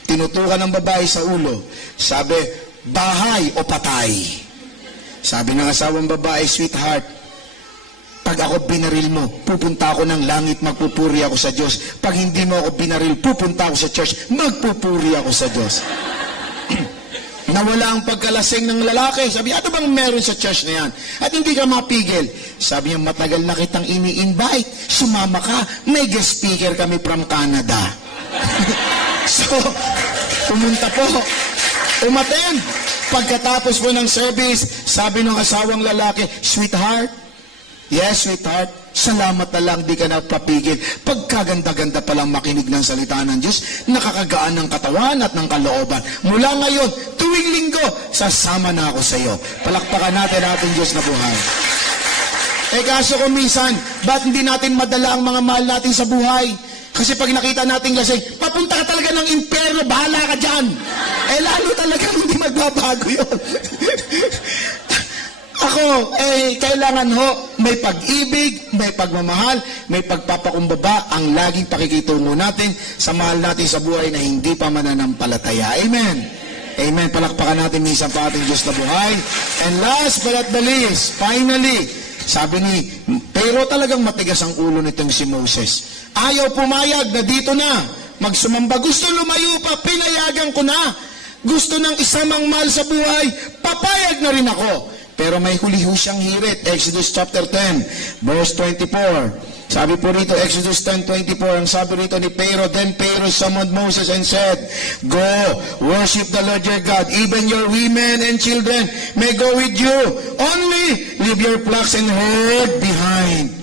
Tinutukan ng babae sa ulo. Sabi, bahay o patay? Sabi ng asawang babae, sweetheart, pag ako binaril mo, pupunta ako ng langit, magpupuri ako sa Diyos. Pag hindi mo ako binaril, pupunta ako sa church, magpupuri ako sa Diyos. Nawala ang pagkalasing ng lalaki. Sabi, ano bang meron sa church na yan? At hindi ka mapigil. Sabi niya, matagal na kitang ini-invite. Sumama ka. May guest speaker kami from Canada. So, pumunta po. Umattend. Pagkatapos po ng service, sabi ng asawang lalaki, sweetheart, yes, sweetheart, salamat na lang di ka napapigil. Pagkaganda-ganda palang makinig ng salita ng Diyos, nakakagaan ng katawan at ng kalooban. Mula ngayon, tuwing linggo, sasama na ako sa iyo. Palakpakan natin ating Diyos na buhay. Kaso kung minsan, ba't hindi natin madala ang mga mahal natin sa buhay? Kasi pag nakita natin lasing, papunta ka talaga ng impyerno, bahala ka dyan. Lalo talaga hindi magbabago yun. Ako, kailangan may pag-ibig, may pagmamahal, may pagpapakumbaba ang laging pakikitungo natin sa mahal natin sa buhay na hindi pa mananampalataya. Amen. Amen. Palakpakan natin minsan pa ating Diyos na buhay. And last but not the least, finally, sabi ni, pero talagang matigas ang ulo nitong si Moses. Ayaw pumayag na dito na, magsumamba. Gusto lumayo pa, pinayagan ko na. Gusto ng isamang mahal sa buhay, papayag na rin ako. Pero may huli siyang hirit. Exodus chapter 10, verse 24. Sabi po rito, Exodus 10:24, ang sabi rito ni Pharaoh, then Pharaoh summoned Moses and said, go, worship the Lord your God. Even your women and children may go with you. Only leave your flocks and herd behind.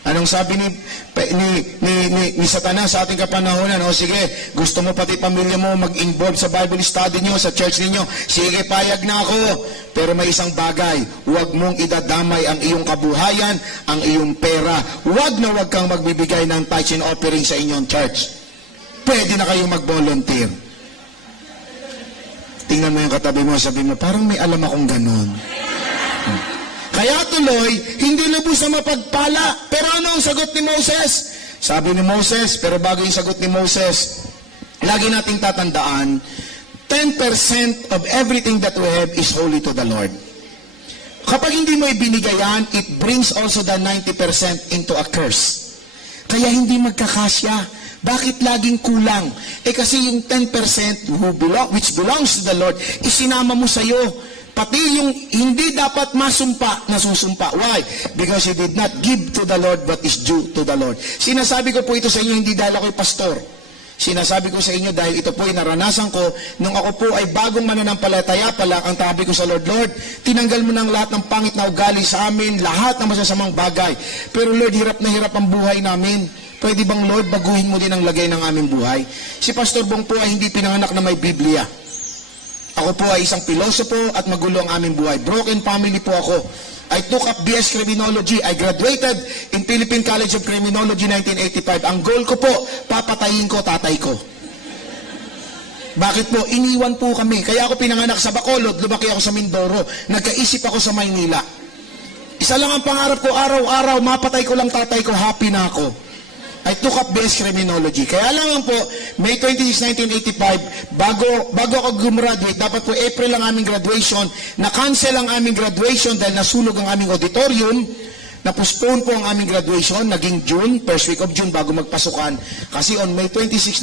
Anong sabi ni Satanas sa ating kapanahonan? O sige, gusto mo pati pamilya mo mag-involve sa Bible study nyo, sa church ninyo. Sige, payag na ako. Pero may isang bagay, huwag mong idadamay ang iyong kabuhayan, ang iyong pera. Huwag na huwag kang magbibigay ng tithes and offering sa inyong church. Pwede na kayong mag-volunteer. Tingnan mo yung katabi mo, sabi mo, parang may alam akong ganon. Kaya tuloy, hindi lubos na mapagpala. Pero ano ang sagot ni Moses? Sabi ni Moses, pero bago yung sagot ni Moses, lagi nating tatandaan, 10% of everything that we have is holy to the Lord. Kapag hindi mo ibinigay yan, it brings also the 90% into a curse. Kaya hindi magkakasya. Bakit laging kulang? Kasi yung 10% which belongs to the Lord, isinama mo sa iyo. Pati yung hindi dapat masumpa, nasusumpa. Why? Because you did not give to the Lord what is due to the Lord. Sinasabi ko po ito sa inyo, hindi dahil ako'y pastor. Sinasabi ko sa inyo dahil ito po ay naranasan ko nung ako po ay bagong mananampalataya pala. Ang tabi ko sa Lord, Lord, tinanggal mo ng lahat ng pangit na ugali sa amin, lahat ng masasamang bagay. Pero Lord, hirap na hirap ang buhay namin. Pwede bang Lord, baguhin mo din ang lagay ng aming buhay? Si Pastor Bong po ay hindi pinanganak na may Biblia. Ako po ay isang pilosopo at magulo ang aming buhay. Broken family po ako. I took up BS Criminology. I graduated in Philippine College of Criminology 1985. Ang goal ko po, papatayin ko tatay ko. Bakit po? Iniwan po kami. Kaya ako pinanganak sa Bacolod, lumaki ako sa Mindoro. Nagkaisip ako sa Maynila. Isa lang ang pangarap ko, araw-araw, mapatay ko lang tatay ko, happy na ako. I took up BS Criminology. Kaya lang po, May 26, 1985, bago ako gumraduate, dapat po April ang aming graduation, na-cancel ang aming graduation dahil nasunog ang aming auditorium, na-postpone po ang aming graduation, naging June, first week of June bago magpasukan. Kasi on May 26,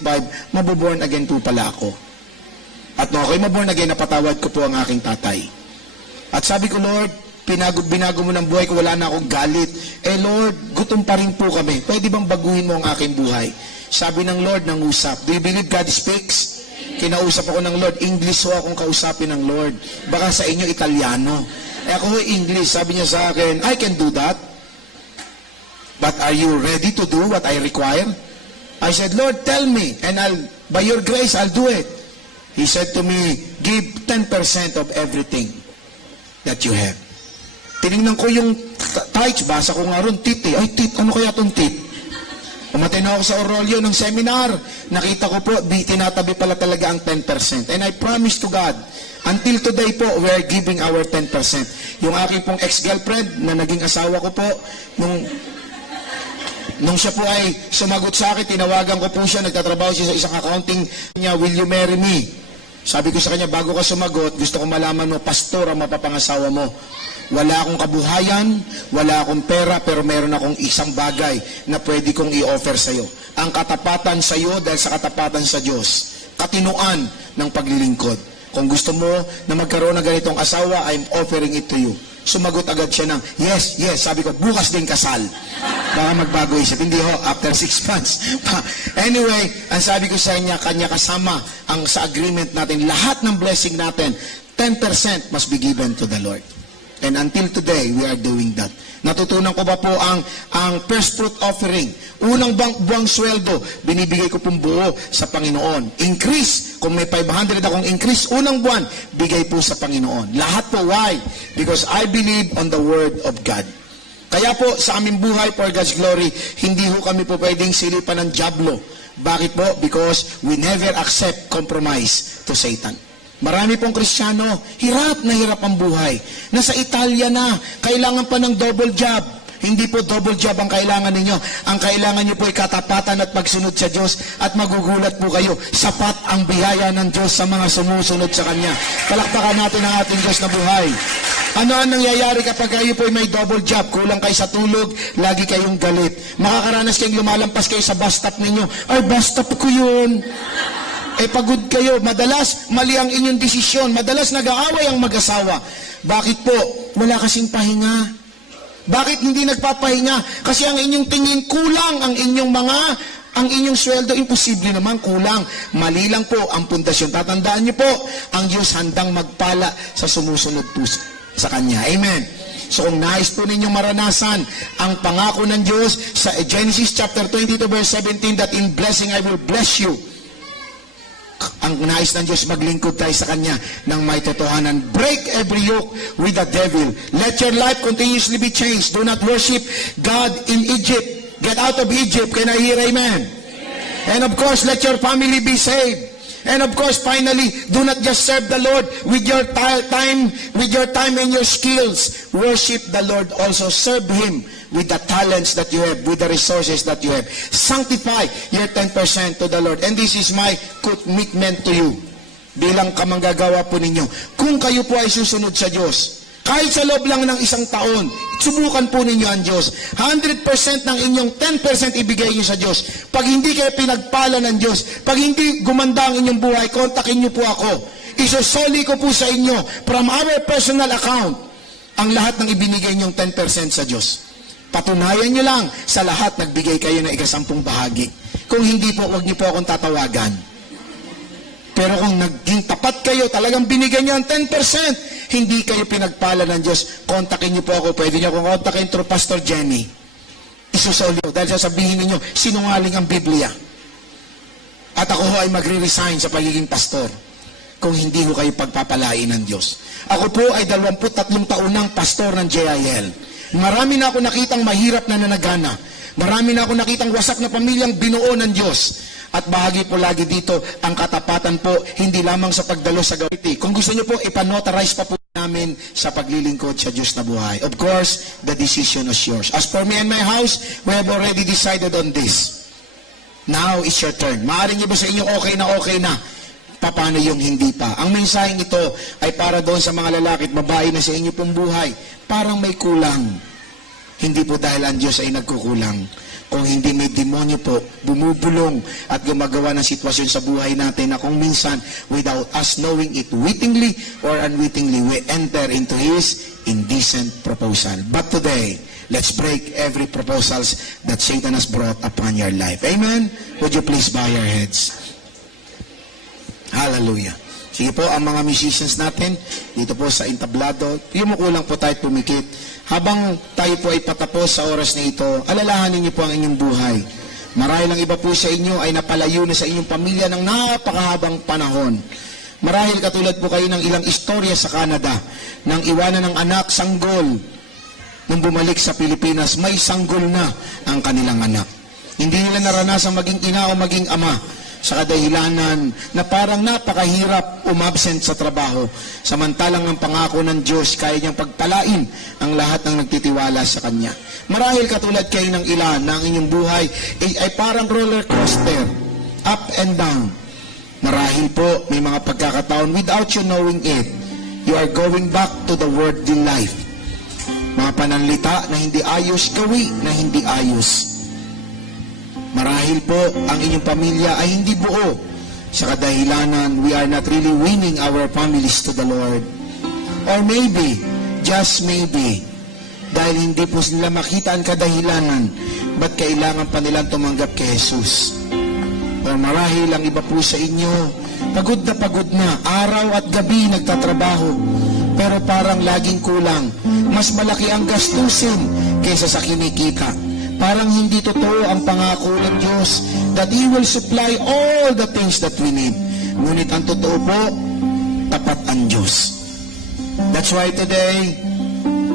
1985, mabuborn again po pala ako. At no ako'y maborn again, napatawad ko po ang aking tatay. At sabi ko, Lord, binago mo ng buhay ko, wala na akong galit. Lord, gutom pa rin po kami. Pwede bang baguhin mo ang aking buhay? Sabi ng Lord, nangusap. Do you believe God speaks? Kinausap ako ng Lord. English ho akong kausapin ng Lord. Baka sa inyo, Italiano. Ako English. Sabi niya sa akin, I can do that. But are you ready to do what I require? I said, Lord, tell me. And by your grace, I'll do it. He said to me, give 10% of everything that you have. Tinignan ko yung tithes, basa ko nga ron, tip eh. Ay, tip, ano kaya itong tip? Umattend ako sa Orolyo ng seminar. Nakita ko po, tinatabi pala talaga ang 10%. And I promise to God, until today po, we are giving our 10%. Yung aking pong ex-girlfriend na naging asawa ko po, nung siya po ay sumagot sa akin, tinawagan ko po siya, nagtatrabaho siya sa isang accounting niya, will you marry me? Sabi ko sa kanya, bago ka sumagot, gusto ko malaman mo, pastor ang mapapangasawa mo. Wala akong kabuhayan, wala akong pera, pero meron akong isang bagay na pwede kong i-offer sa iyo. Ang katapatan sa iyo dahil sa katapatan sa Diyos. Katinuan ng paglilingkod. Kung gusto mo na magkaroon ng ganitong asawa, I'm offering it to you. Sumagot agad siya ng, yes, yes. Sabi ko, bukas din kasal. Baka magbago isip. Hindi ho, after 6 months. Anyway, ang sabi ko sa kanya kasama ang sa agreement natin, lahat ng blessing natin, 10% must be given to the Lord. And until today, we are doing that. Natutunan ko ba po ang first fruit offering? Unang buwang sweldo, binibigay ko pong buo sa Panginoon. Increase, kung may 500 akong increase, unang buwan, bigay po sa Panginoon. Lahat po, why? Because I believe on the Word of God. Kaya po, sa aming buhay, for God's glory, hindi ho kami po pwedeng silipan ng dyablo. Bakit po? Because we never accept compromise to Satan. Marami pong Kristiyano, hirap na hirap ang buhay. Nasa Italia na, kailangan pa ng double job. Hindi po double job ang kailangan ninyo. Ang kailangan nyo po ay katapatan at pagsunod sa Diyos at magugulat po kayo. Sapat ang biyaya ng Diyos sa mga sumusunod sa Kanya. Palakpakan natin ang ating Diyos na buhay. Ano ang nangyayari kapag kayo po ay may double job? Kulang kayo sa tulog, lagi kayong galit. Makakaranas kayong lumalampas kayo sa bus stop ninyo. Ay, bus stop ko yun. Pagod kayo, madalas mali ang inyong desisyon, madalas nag-aaway ang mag-asawa. Bakit po? Wala kasing pahinga. Bakit hindi nagpapahinga? Kasi ang inyong tingin kulang ang inyong sweldo, imposible naman kulang. Mali lang po ang pundasyon. Tatandaan niyo po, ang Diyos handang magpala sa sumusunod po sa Kanya. Amen. So kung nais po ninyong maranasan ang pangako ng Diyos sa Genesis chapter 22 verse 17 that in blessing I will bless you. Ang nais ng Diyos, maglingkod tayo sa Kanya ng may totohanan. Break every yoke with the devil. Let your life continuously be changed. Do not worship God in Egypt. Get out of Egypt. Can I hear amen? And of course, let your family be saved. And of course, finally, do not just serve the Lord with your time and your skills. Worship the Lord also. Serve Him with the talents that you have, with the resources that you have. Sanctify your 10% to the Lord. And this is my commitment to you. Bilang kamanggagawa po ninyo. Kung kayo po ay susunod sa Diyos, kahit sa loob lang ng 1 taon, subukan po ninyo ang Diyos. 100% ng inyong 10% ibigay niyo sa Diyos. Pag hindi kayo pinagpala ng Diyos, pag hindi gumanda ang inyong buhay, kontakin niyo po ako. Isusoli ko po sa inyo from our personal account ang lahat ng ibinigay niyong 10% sa Diyos. Patunayan niyo lang sa lahat nagbigay kayo ng 10 bahagi. Kung hindi po, huwag niyo po akong tatawagan. Pero kung naging tapat kayo, talagang binigay niyo ang 10%, hindi kayo pinagpala ng Diyos, kontakin niyo po ako. Pwede niyo akong kontakin through Pastor Jenny. Isusoli ko dahil sasabihin niyo, sinungaling ang Biblia. At ako ho ay magre-resign sa pagiging pastor kung hindi ko kayo pagpapalain ng Diyos. Ako po ay 23 taon ng pastor ng JIL. Marami na ako nakitang mahirap na nanagana. Marami na ako nakitang wasak na pamilyang binuo ng Diyos. At bahagi po lagi dito, ang katapatan po, hindi lamang sa pagdalo sa gawiti. Kung gusto niyo po, ipanotarize pa po namin sa paglilingkod sa Diyos na buhay. Of course, the decision is yours. As for me and my house, we have already decided on this. Now is your turn. Maaaring niyo ba sa inyo okay na? Paano yung hindi pa? Ang mensaheng ito ay para doon sa mga lalaki at babae na sa inyo pong buhay. Parang may kulang. Hindi po dahil ang Diyos ay nagkukulang. Kung hindi may demonyo po, bumubulong at gumagawa ng sitwasyon sa buhay natin na kung minsan, without us knowing it wittingly or unwittingly, we enter into His indecent proposal. But today, let's break every proposals that Satan has brought upon your life. Amen? Would you please bow your heads? Hallelujah. Sige po, ang mga musicians natin, dito po sa entablado, yumuko lang po tayo pumikit. Habang tayo po ay patapos sa oras na ito, alalahanin niyo po ang inyong buhay. Marahil ang iba po sa inyo ay napalayo na sa inyong pamilya ng napakahabang panahon. Marahil katulad po kayo ng ilang istorya sa Canada, nang iwanan ng anak, sanggol. Nung bumalik sa Pilipinas, may sanggol na ang kanilang anak. Hindi nila naranasan maging ina o maging ama sa kadahilanan na parang napakahirap umabsent sa trabaho. Samantalang ang pangako ng Diyos, kaya niyang pagpalain ang lahat ng nagtitiwala sa Kanya. Marahil katulad kayo ng ilan na ang inyong buhay ay parang roller coaster, up and down. Marahil po may mga pagkakataon without you knowing it, you are going back to the worldly life. Mga pananalita na hindi ayos, gawi na hindi ayos. Marahil po ang inyong pamilya ay hindi buo sa kadahilanan we are not really winning our families to the Lord. Or maybe, just maybe, dahil hindi po sila makita ang kadahilanan ba't kailangan pa nilang tumanggap kay Jesus. Or marahil ang iba po sa inyo, pagod na, araw at gabi nagtatrabaho, pero parang laging kulang. Mas malaki ang gastusin kaysa sa kinikita. Parang hindi totoo ang pangako ng Diyos that He will supply all the things that we need. Ngunit ang totoo po, tapat ang Diyos. That's why today,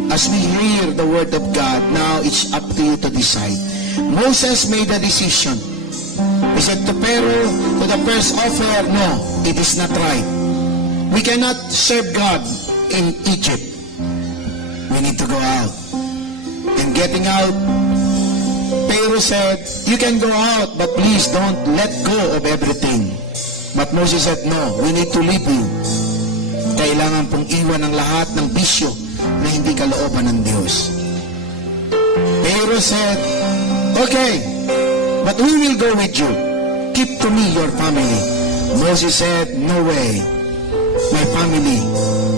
as we hear the Word of God, now it's up to you to decide. Moses made a decision. He said to Pharaoh, to the first offer, no, it is not right. We cannot serve God in Egypt. We need to go out. And getting out, Pharaoh said, you can go out, but please don't let go of everything. But Moses said, no, we need to leave you. Kailangan pong iwan ang lahat ng bisyo na hindi kalooban ng Diyos. Pharaoh said, okay, but who will go with you? Keep to me your family. Moses said, no way. My family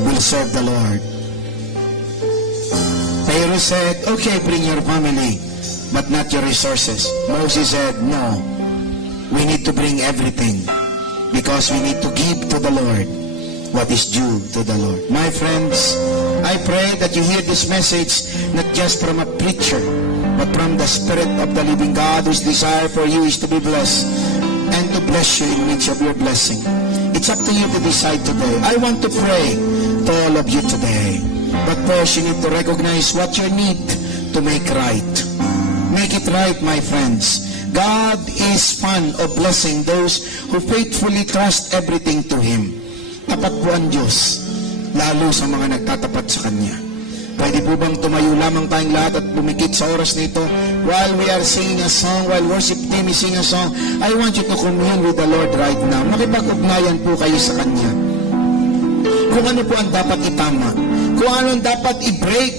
will serve the Lord. Pharaoh said, okay, bring your family, but not your resources. Moses said, no, we need to bring everything because we need to give to the Lord what is due to the Lord. My friends, I pray that you hear this message not just from a preacher, but from the Spirit of the living God, whose desire for you is to be blessed and to bless you in each of your blessing. It's up to you to decide today. I want to pray to all of you today. But first, you need to recognize what you need to make right. Make it right, my friends. God is fond of blessing those who faithfully trust everything to Him. Tapat po ang Diyos, lalo sa mga nagtatapat sa Kanya. Pwede po bang tumayo lamang tayong lahat at bumikit sa oras nito while we are singing a song, while worship team is singing a song? I want you to commune with the Lord right now. Makipag-ugnayan po kayo sa Kanya. Kung ano po ang dapat itama, kung ano ang dapat i-break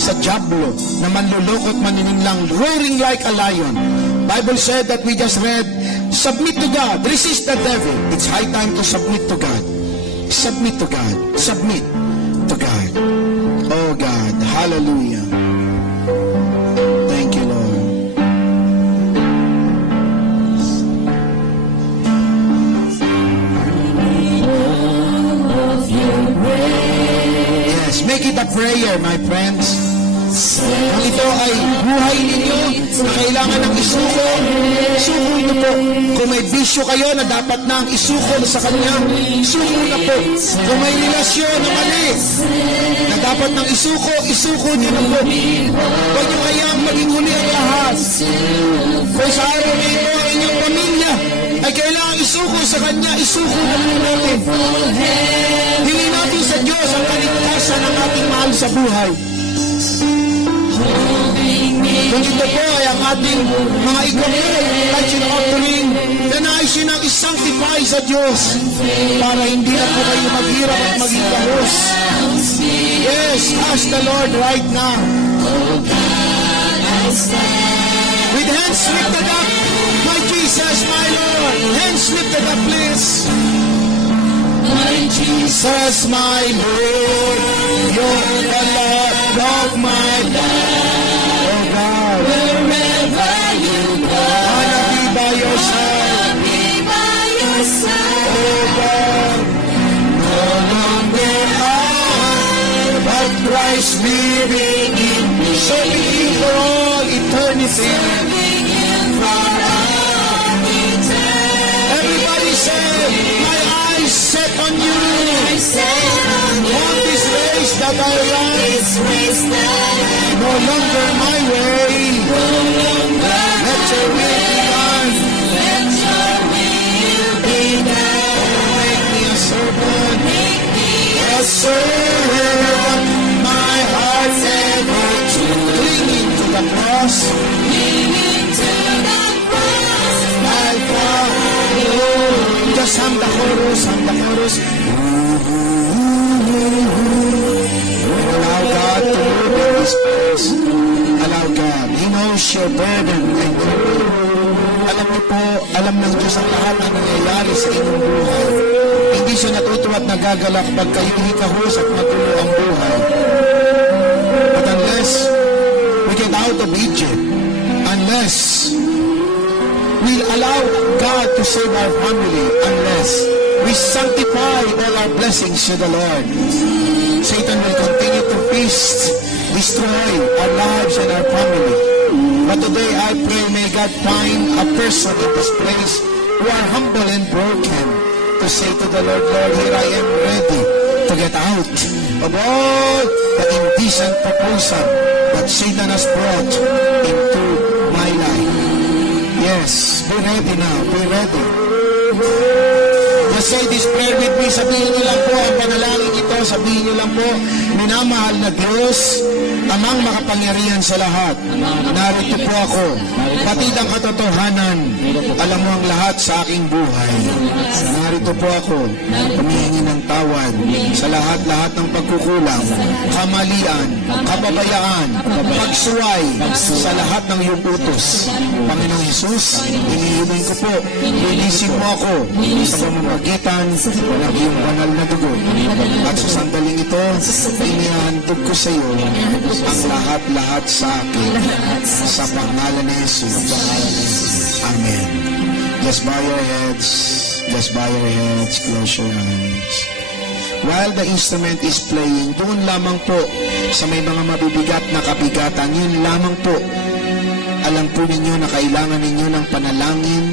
sa diablo na manlulokot manininglang, roaring like a lion. Bible said that we just read, submit to God, resist the devil. It's high time to submit to God. Submit to God. Submit to God. Oh God, hallelujah. Thank you, Lord. Yes, make it a prayer, my friends. Kung ito ay buhay ninyo na kailangan ng isuko, isuko nyo po. Kung may bisyo kayo na dapat na ang isuko sa Kanya, isuko na po. Kung may relasyon na mali na dapat ng isuko, isuko nyo na po. Huwag nyo kayang maging huli ang lahat. Kung sa araw na ito ang inyong pamilya ay kailangan isuko sa Kanya, isuko na po natin. Hilin natin sa Diyos ang kaligtasan ng ating mahal sa buhay. Kung ito po ay ang ating mga igapon, touching offering, na nais yun ang isanctify sa Diyos para hindi na po kayo maghirap at maging kahos. Yes, ask the Lord right now. With hands lifted up, my Jesus, my Lord, hands lifted up, please. My Jesus, my Lord, you're the Lord of my life. Oh God, wherever you go, I'll be by your side. I'll be by your side. Oh God, no longer I, but Christ living in me. Serving you for all eternity. Serving you for all eternity. Everybody say, my eyes set on you. I set on you. On this race that I run. This race that I run. No longer my way. No longer let your will be done. Let your will be done. Make me a servant. Make me A servant. My heart's ever true. Clinging to the cross. clinging to the cross. I follow. Just hum the chorus, hum the chorus. Allow God to move in this place. Allow God. He knows your burden and your will. Alam niyo po, alam ng Diyos ang lahat na nangyayari sa inyong buhay. Hindi siya natutuwa at nagagalak pag kayo hikahos at magulo ang buhay. But unless we get out of Egypt, unless we allow God to save our family, unless we sanctify all our blessings to the Lord, Satan will continue to feast, destroy our lives and our family. But today I pray, may God find a person in this place who are humble and broken to say to the Lord, Lord, here I am ready to get out of all the indecent proposal that Satan has brought into my life. Yes, be ready now, be ready. Just say this prayer with me. Sabihin niyo lang po ang panalangin ito. Sabihin niyo lang po, minamahal na Diyos, amang makapangyarihan sa lahat. Narito po ako. Batid ang katotohanan. Alam mo ang lahat sa aking buhay. Narito po ako. Humihingi ng tawad sa lahat-lahat ng pagkukulang, kamalian, kapabayaan, pagsuway sa lahat ng iyong utos. Panginoong Hesus, inihiling ko po, linisin mo ako sa pamamagitan ng iyong banal na dugo. At sa sandaling ito, inihandog ko sa iyo ang lahat-lahat sa akin sa pangalan ni Jesus. Amen. Just bow your heads. Just bow your heads. Close your eyes. While the instrument is playing, doon lamang po sa may mga mabibigat na kabigatan, yun lamang po. Alam po ninyo na kailangan ninyo ng panalangin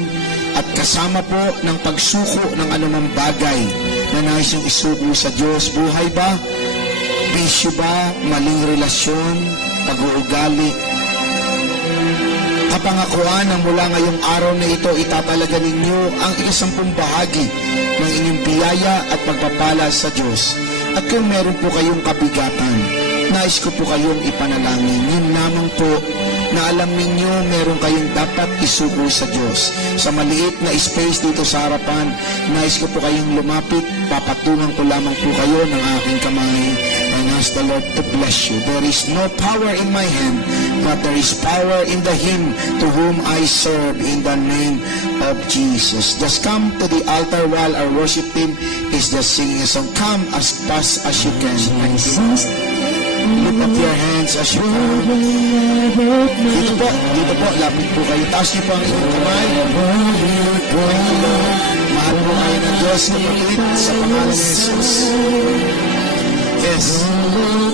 at kasama po ng pagsuko ng anumang bagay na nais yung isugo sa Diyos. Buhay ba? Bisyo ba? Maling relasyon? Pag-uugali? Kapangakuan na mula ngayong araw na ito, itatalaga ninyo ang 10 bahagi ng inyong biyaya at pagpapala sa Diyos. At kung meron po kayong kabigatan, nais ko po kayong ipanalangin. Yun lamang po na alam ninyo meron kayong dapat isuko sa Diyos. Sa maliit na space dito sa harapan, nais ko po kayong lumapit. Papatungan ko lamang po kayo ng aking kamay and ask the Lord to bless you. There is no power in my hand, but there is power in the Him to whom I serve in the name of Jesus. Just come to the altar while our worship team is just singing a song. Come as fast as you can. Lift up your hands as you can. Dito po, lapit po kayo. Taas niyo po ang inyong kamay. Mahal po kayo ng Diyos, kapatid, sa pangalan ni Jesus. Yes.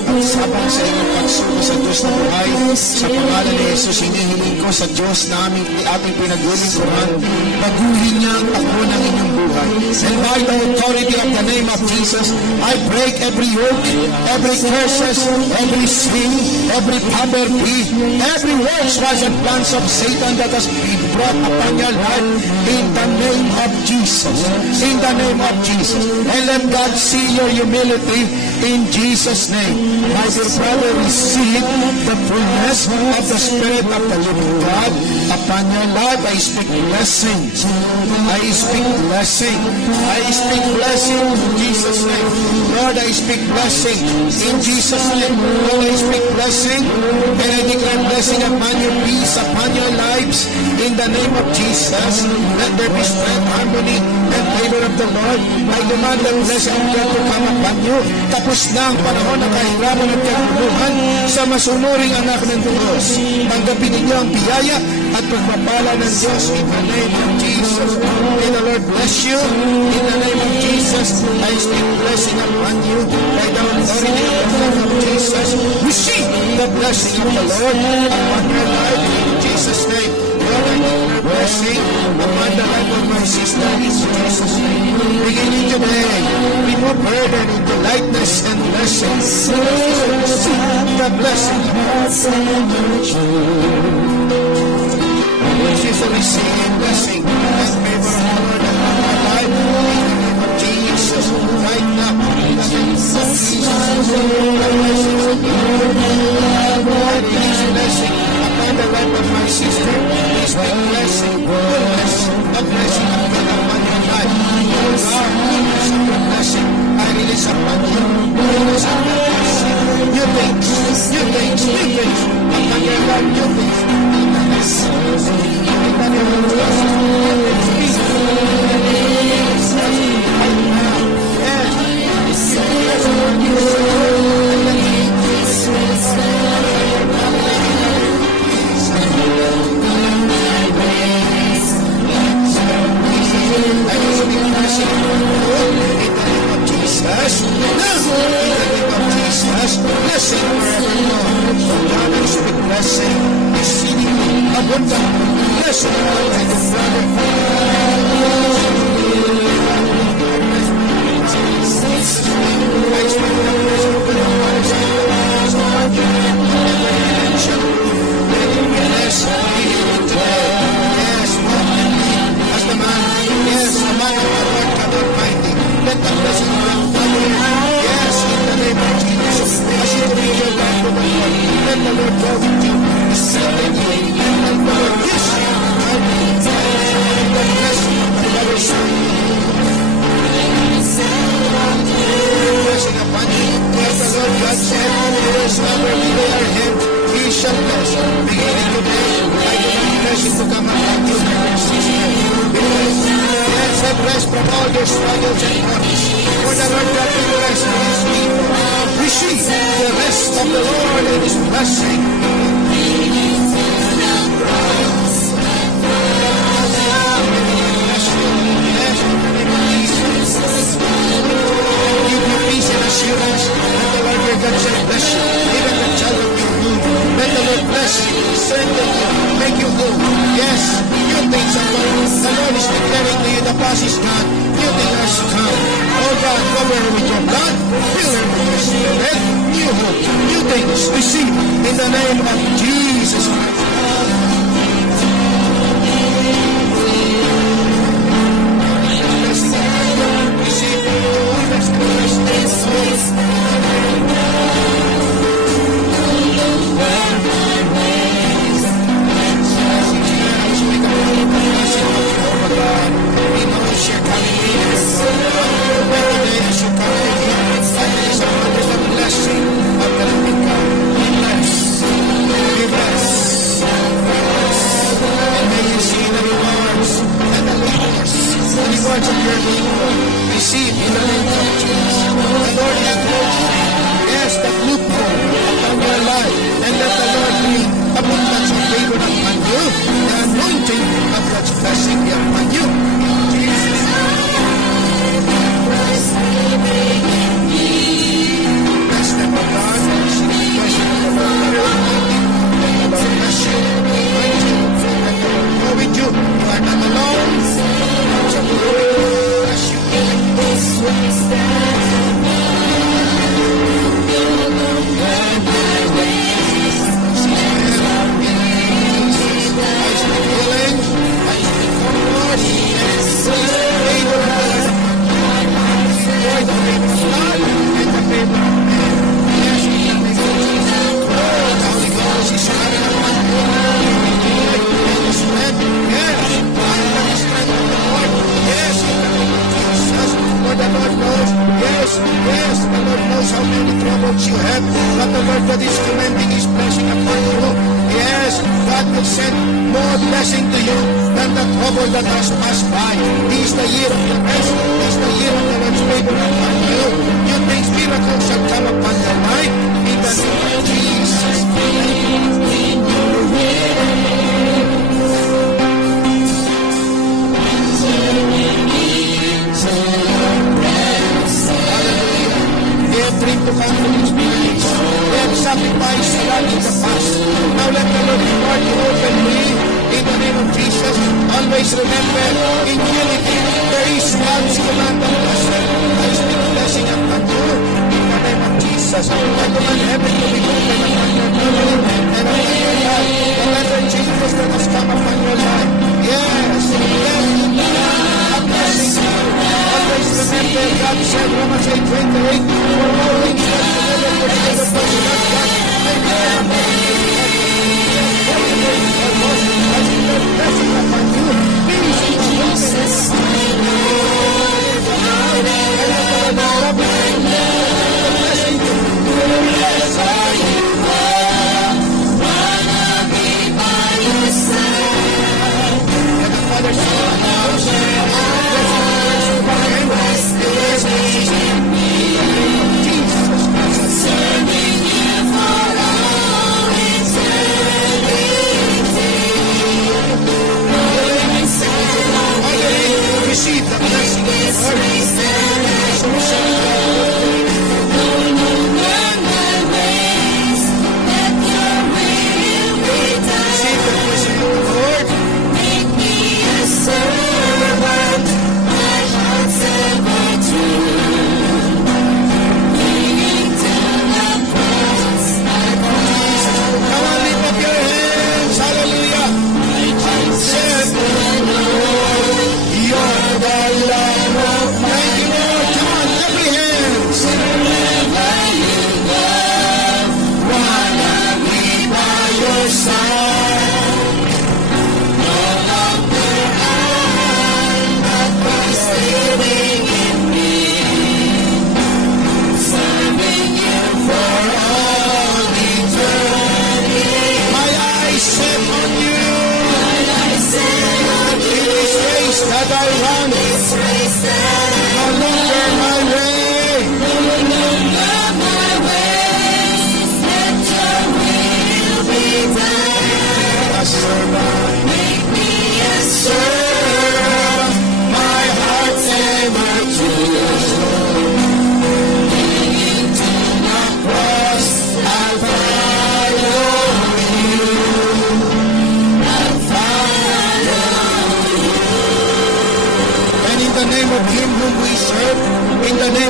At sabang sa inyong pagsuko sa Diyos na buhay, sa pangalan ni Jesus, hinihiling ko sa Diyos na ating pinaglilingkuran, baguhin niya ang takbo ng inyong buhay. And by the authority of the name of Jesus, I break every yoke, every curses, every sin, every poverty, every works, was and plans of Satan that has been brought upon your life in the name of Jesus. In the name of Jesus. And let God see your humility in Jesus' name. My dear brother, receive the fullness of the Spirit of the living God upon your life. I speak blessing. I speak blessing. I speak blessing in Jesus' name. Lord, I speak blessing in Jesus' name. Lord, I speak blessing and I declare blessing upon your peace, upon your lives in the name of Jesus. Let there be strength, harmony, and favor of the Lord. I demand the blessing of God to come upon you. Tapos na ang panahon ng kahirapan at kaguluhan sa masunuring anak ng Diyos. Tanggapin ninyo ang biyaya at pagpapala ng Diyos in the name of Jesus. May the Lord bless you. In the name of Jesus, I speak blessing upon you. By the authority of the name of Jesus, receive the blessing of the Lord upon your life in Jesus' name. Lord, I declare blessing upon the life of my sister in Jesus' name. Beginning today, remove burden into lightness and blessings. Receive the blessing of God. Jesus to receive blessing and favor of the Lord upon our life. In the name of Jesus, right now, in the name of Jesus, I release blessing upon the life of my sister. Please be blessing, goodness, the blessing of God upon your life. God, goodness of your blessing, I release upon you. Goodness of your blessing. New things, new things, new things upon your life, new things. In the name of Jesus, in the name of Jesus, peace, right now. Yes, yes, blessing forevermore. God, I speak blessing, exceedingly abundant blessing over the brother. I speak the blessing over the Father's let him be blessed today. Yes, walk with me as the man. Yes, the man of the Lord God Almighty. Let the blessing of the Father. Yes, in the name of Jesus. As you read your life to the Lord, let the Lord go with you. Strengthen you. And let the Lord bless you. The blessing of the Lord is blessing upon you. Yes, the Lord God said, whosoever we lay our hand, he shall bless. Beginning today, I command blessing to come upon you, my dear sister. Yes, I bless from all your struggles and worries. For the Lord God will bless His people. Receive the rest of the Lord and His blessing. Give you peace and assurance. Let the Lord your God shall bless you. Even the child of your womb. Let the Lord bless you, strengthen you, make you whole. Yes, new things are coming. The Lord is declaring to you the past is gone. New things has come. Oh God, cover with your blood. Fill her with your spirit. New hope, new things. Receive in the name of Jesus Christ. Rewards of your labor, receive in the name of Jesus. The Lord has closed, yes, the loophole upon your life, and let the Lord bring abundance of favor upon you, the anointing of God's blessing be upon you. Jesus. Bless them, O God, receive the blessing of the Lord. The Lord bless you, anoint you, and the Lord go with you. You are not alone. This way stand you're the Lord my ways. I speak healing, I speak forward, and favor of the Lord, and the favor of man. Yes, in the name of Jesus. The Holy Ghost is coming upon you. And the strength, yes, under the strength of the Lord. Yes, in the name of Jesus. For the Lord knows, yes, the Lord knows how many troubles you have, but the Lord God is commending His blessing upon you. Yes, God will send more blessing to you than the trouble that has passed by. This is the year of the rest. This is the year of the Lord's favor upon you. You think miracles shall come upon your life in the name of Jesus. Drink to confidence beliefs. They have sacrificed a lot in the past. Now let the Lord reward you openly in the name of Jesus. Always remember, in unity, there is God's command of blessing. I speak blessing upon you in the name of Jesus. I command heaven to be open upon your family and upon your life. The Lord Jesus that has come upon your life.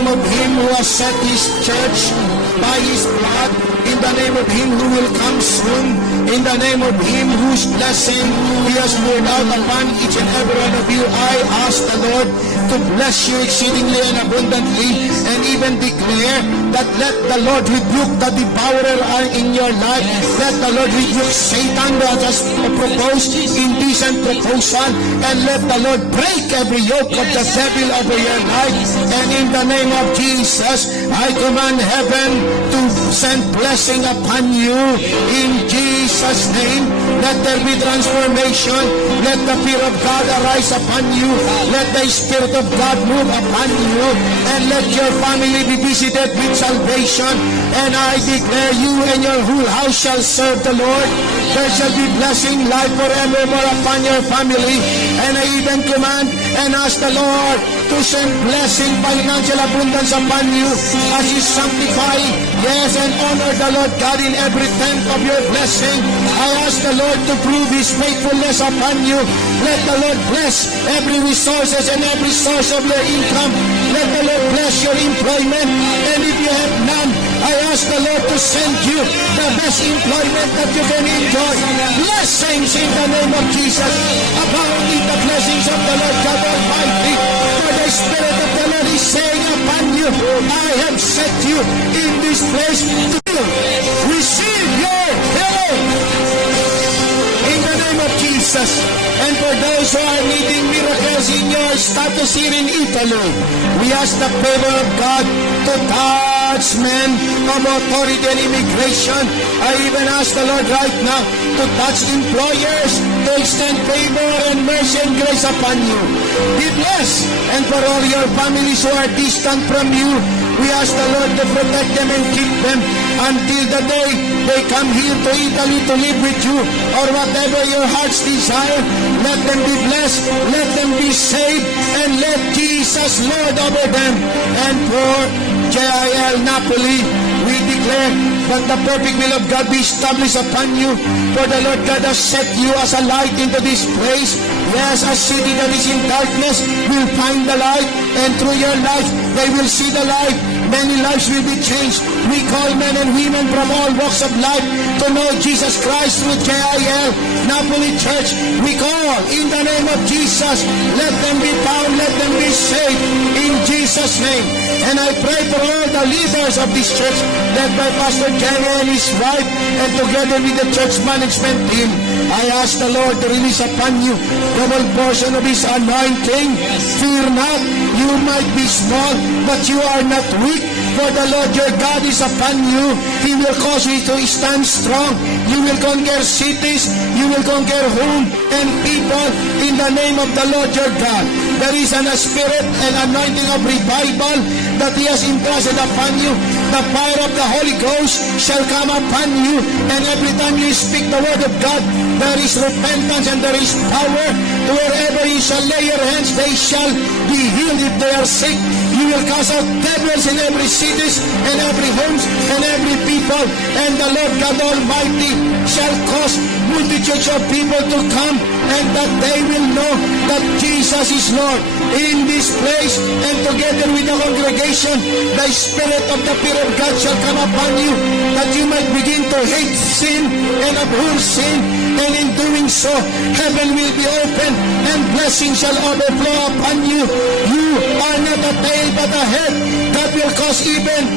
name of Him who has set His church by His blood, in the name of Him who will come soon, in the name of Him whose blessing He has poured out upon each and every one of you, I ask the Lord to bless you exceedingly and abundantly, and even declare that let the Lord rebuke the devourer in your life. Let the Lord rebuke Satan that has proposed indecent proposal, and let the Lord break every yoke of the devil over your life. And in the name of Jesus, I command heaven to send blessing upon you in Jesus' name. Let there be transformation. Let the fear of God arise upon you. Let the Spirit of God move upon you, and let your family be visited with salvation. And I declare you and your whole house shall serve the Lord. There shall be blessing life forevermore upon your family. And I even command and ask the Lord to send blessing, financial abundance upon you as you sanctify, yes, and honor the Lord God in every tenth of your blessing. I ask the Lord to prove His faithfulness upon you. Let the Lord bless every resources and every source of your income. Let the Lord bless your employment. And if you have none, I ask the Lord to send you the best employment that you can enjoy. Blessings in the name of Jesus. Abound in the blessings of the Lord God Almighty. For the Spirit of the Lord is saying upon you, I have set you in this place to receive your healing. In the name of Jesus. And for those who are needing miracles in your status here in Italy, we ask the favor of God to touch men of authority and immigration. I even ask the Lord right now to touch employers, to extend favor and mercy and grace upon you. Be blessed. And for all your families who are distant from you, we ask the Lord to protect them and keep them until the day they come here to Italy to live with you, or whatever your heart's desire. Let them be blessed, let them be saved, and let Jesus Lord over them. And for JIL Napoli, we declare that the perfect will of God be established upon you. For the Lord God has set you as a light into this place. Yes, a city that is in darkness will find the light, and through your life they will see the light. Many lives will be changed. We call men and women from all walks of life to know Jesus Christ through JIL Napoli Church. We call in the name of Jesus. Let them be found, let them be saved in Jesus' name. And I pray for all the leaders of this church, led by Pastor Jenny and his wife, and together with the church management team. I ask the Lord to release upon you double portion of His anointing. Fear not, you might be small, but you are not weak. For the Lord your God is upon you. He will cause you to stand strong. You will conquer cities. You will conquer home and people in the name of the Lord your God. There is a spirit and anointing of revival that He has entrusted upon you. The fire of the Holy Ghost shall come upon you, and every time you speak the word of God, there is repentance and there is power. Wherever you shall lay your hands, they shall be healed if they are sick. You will cast out devils in every cities and every homes and every people, and the Lord God Almighty shall cause multitudes of people to come, and that they will know that Jesus is Lord in this place. And together with the congregation, the Spirit of the fear of God shall come upon you, that you might begin to hate sin and abhor sin, and in doing so, heaven will be open and blessing shall overflow upon you. You are not a tail but a head. That will cause even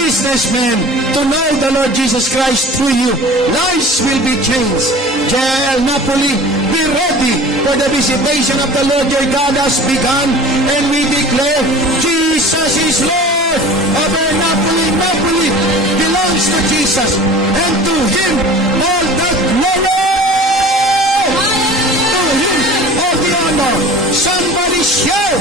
businessmen to know the Lord Jesus Christ through you. Lives will be changed. JIL Napoli, be ready for the visitation of the Lord your God has begun, and we declare Jesus is Lord over Napoli. Napoli belongs to Jesus, and to Him all the glory. To Him all the honor. Somebody shout